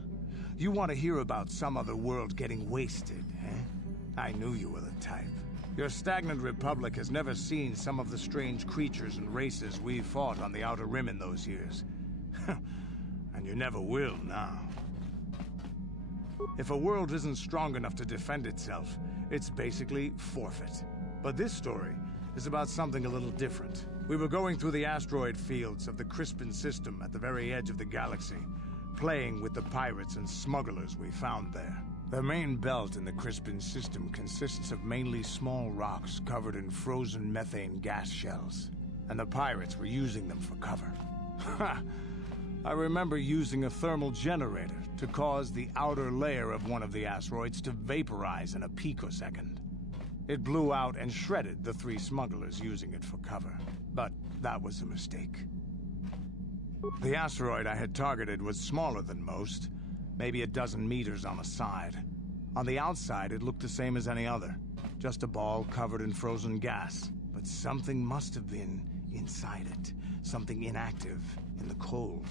You want to hear about some other world getting wasted, eh? I knew you were the type. Your stagnant republic has never seen some of the strange creatures and races we fought on the Outer Rim in those years. And you never will now. If a world isn't strong enough to defend itself, it's basically forfeit. But this story is about something a little different. We were going through the asteroid fields of the Crispin system at the very edge of the galaxy, playing with the pirates and smugglers we found there. The main belt in the Crispin system consists of mainly small rocks covered in frozen methane gas shells, and the pirates were using them for cover. Ha! I remember using a thermal generator to cause the outer layer of one of the asteroids to vaporize in a picosecond. It blew out and shredded the 3 smugglers using it for cover, but that was a mistake. The asteroid I had targeted was smaller than most, maybe a dozen meters on a side. On the outside, it looked the same as any other, just a ball covered in frozen gas. But something must have been inside it, something inactive, in the cold.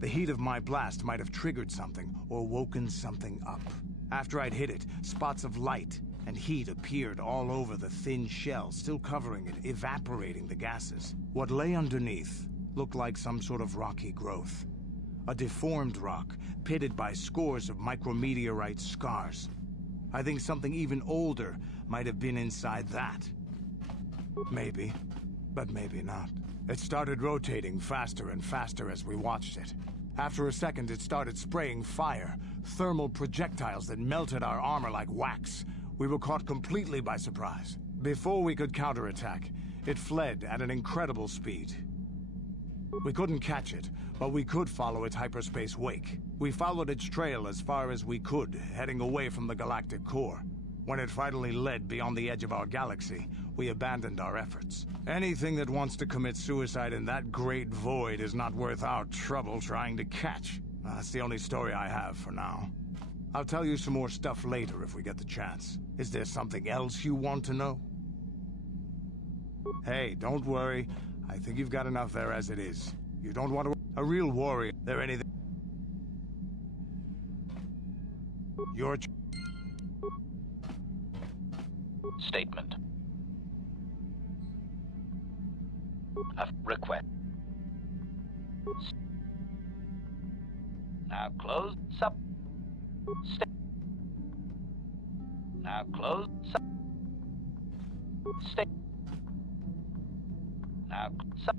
The heat of my blast might have triggered something, or woken something up. After I'd hit it, spots of light and heat appeared all over the thin shell, still covering it, evaporating the gases. What lay underneath looked like some sort of rocky growth. A deformed rock, pitted by scores of micrometeorite scars. I think something even older might have been inside that. Maybe, but maybe not. It started rotating faster and faster as we watched it. After a second, it started spraying fire, thermal projectiles that melted our armor like wax. We were caught completely by surprise. Before we could counterattack, it fled at an incredible speed. We couldn't catch it, but we could follow its hyperspace wake. We followed its trail as far as we could, heading away from the galactic core. When it finally led beyond the edge of our galaxy, we abandoned our efforts. Anything that wants to commit suicide in that great void is not worth our trouble trying to catch. That's the only story I have for now. I'll tell you some more stuff later if we get the chance. Is there something else you want to know? Hey, don't worry. I think you've got enough there as it is. You don't want to... A real warrior... There anything... Your... Statement. A request. Now close. Sup. Now close. Sup. Now sup.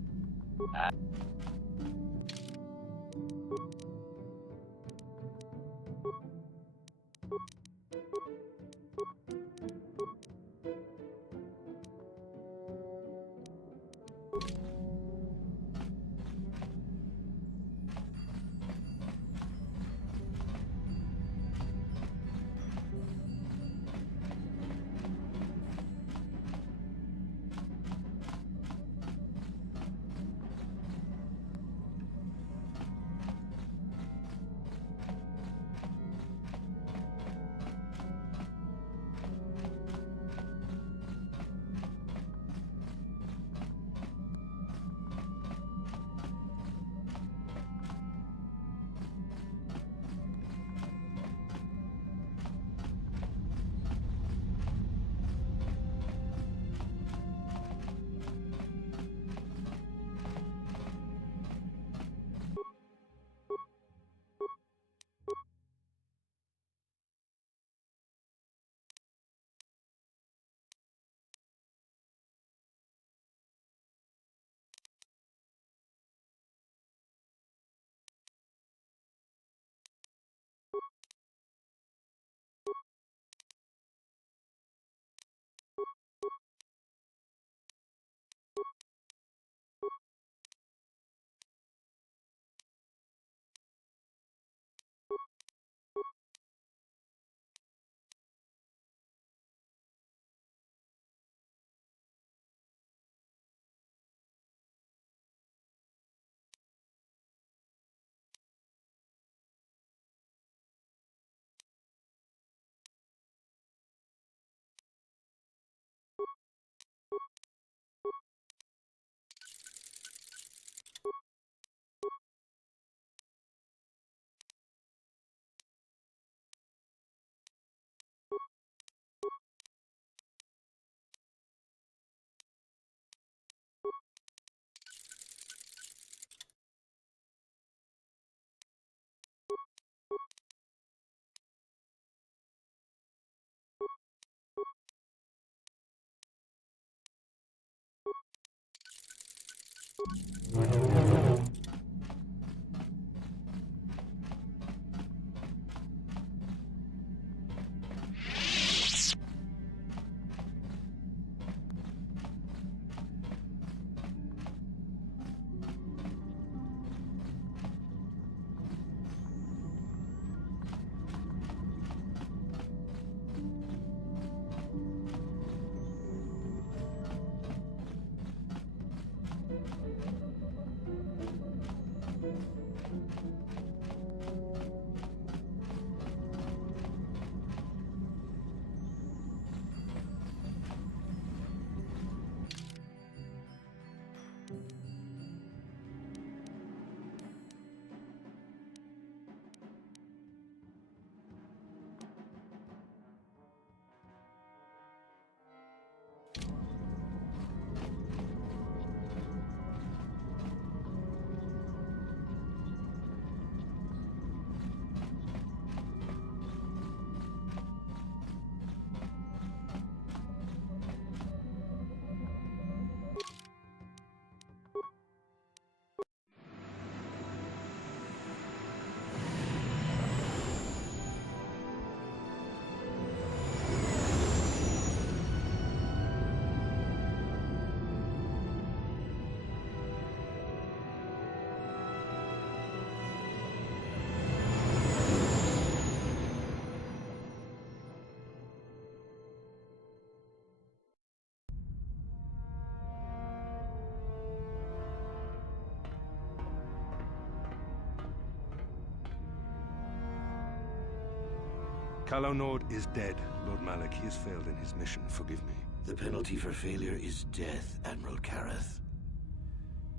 Calo Nord is dead, Lord Malik. He has failed in his mission. Forgive me. The penalty for failure is death, Admiral Kareth.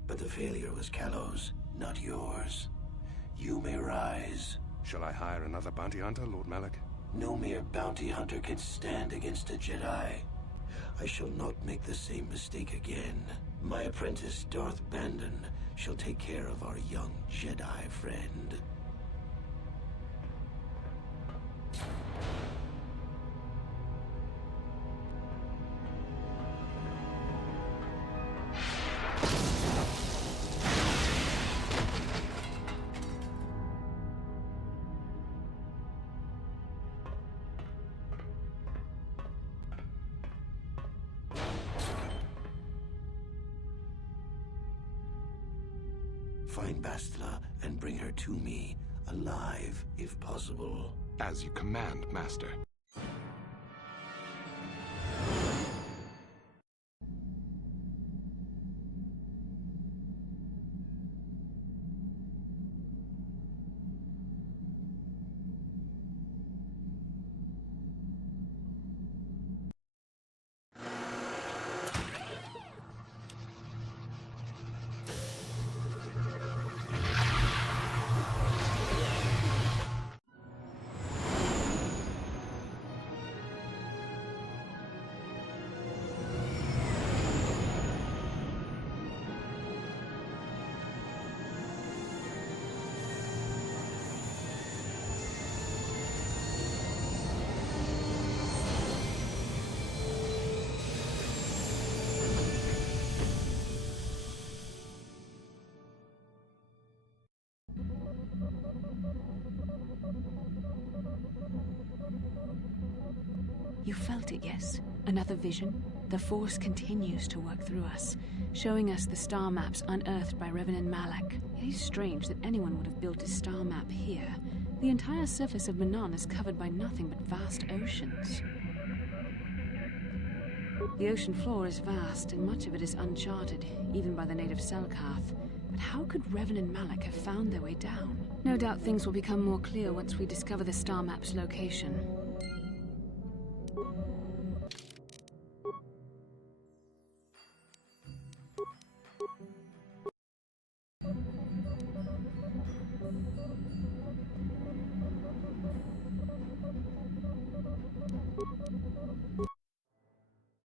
But the failure was Calo's, not yours. You may rise. Shall I hire another bounty hunter, Lord Malik? No mere bounty hunter can stand against a Jedi. I shall not make the same mistake again. My apprentice, Darth Bandon, shall take care of our young Jedi friend. Find Bastila and bring her to me, alive, if possible. As you command, Master. You felt it, yes? Another vision? The Force continues to work through us, showing us the star maps unearthed by Reverend Malak. It is strange that anyone would have built a star map here. The entire surface of Manon is covered by nothing but vast oceans. The ocean floor is vast, and much of it is uncharted, even by the native Selkath. But how could Revan and Malak have found their way down? No doubt things will become more clear once we discover the star map's location.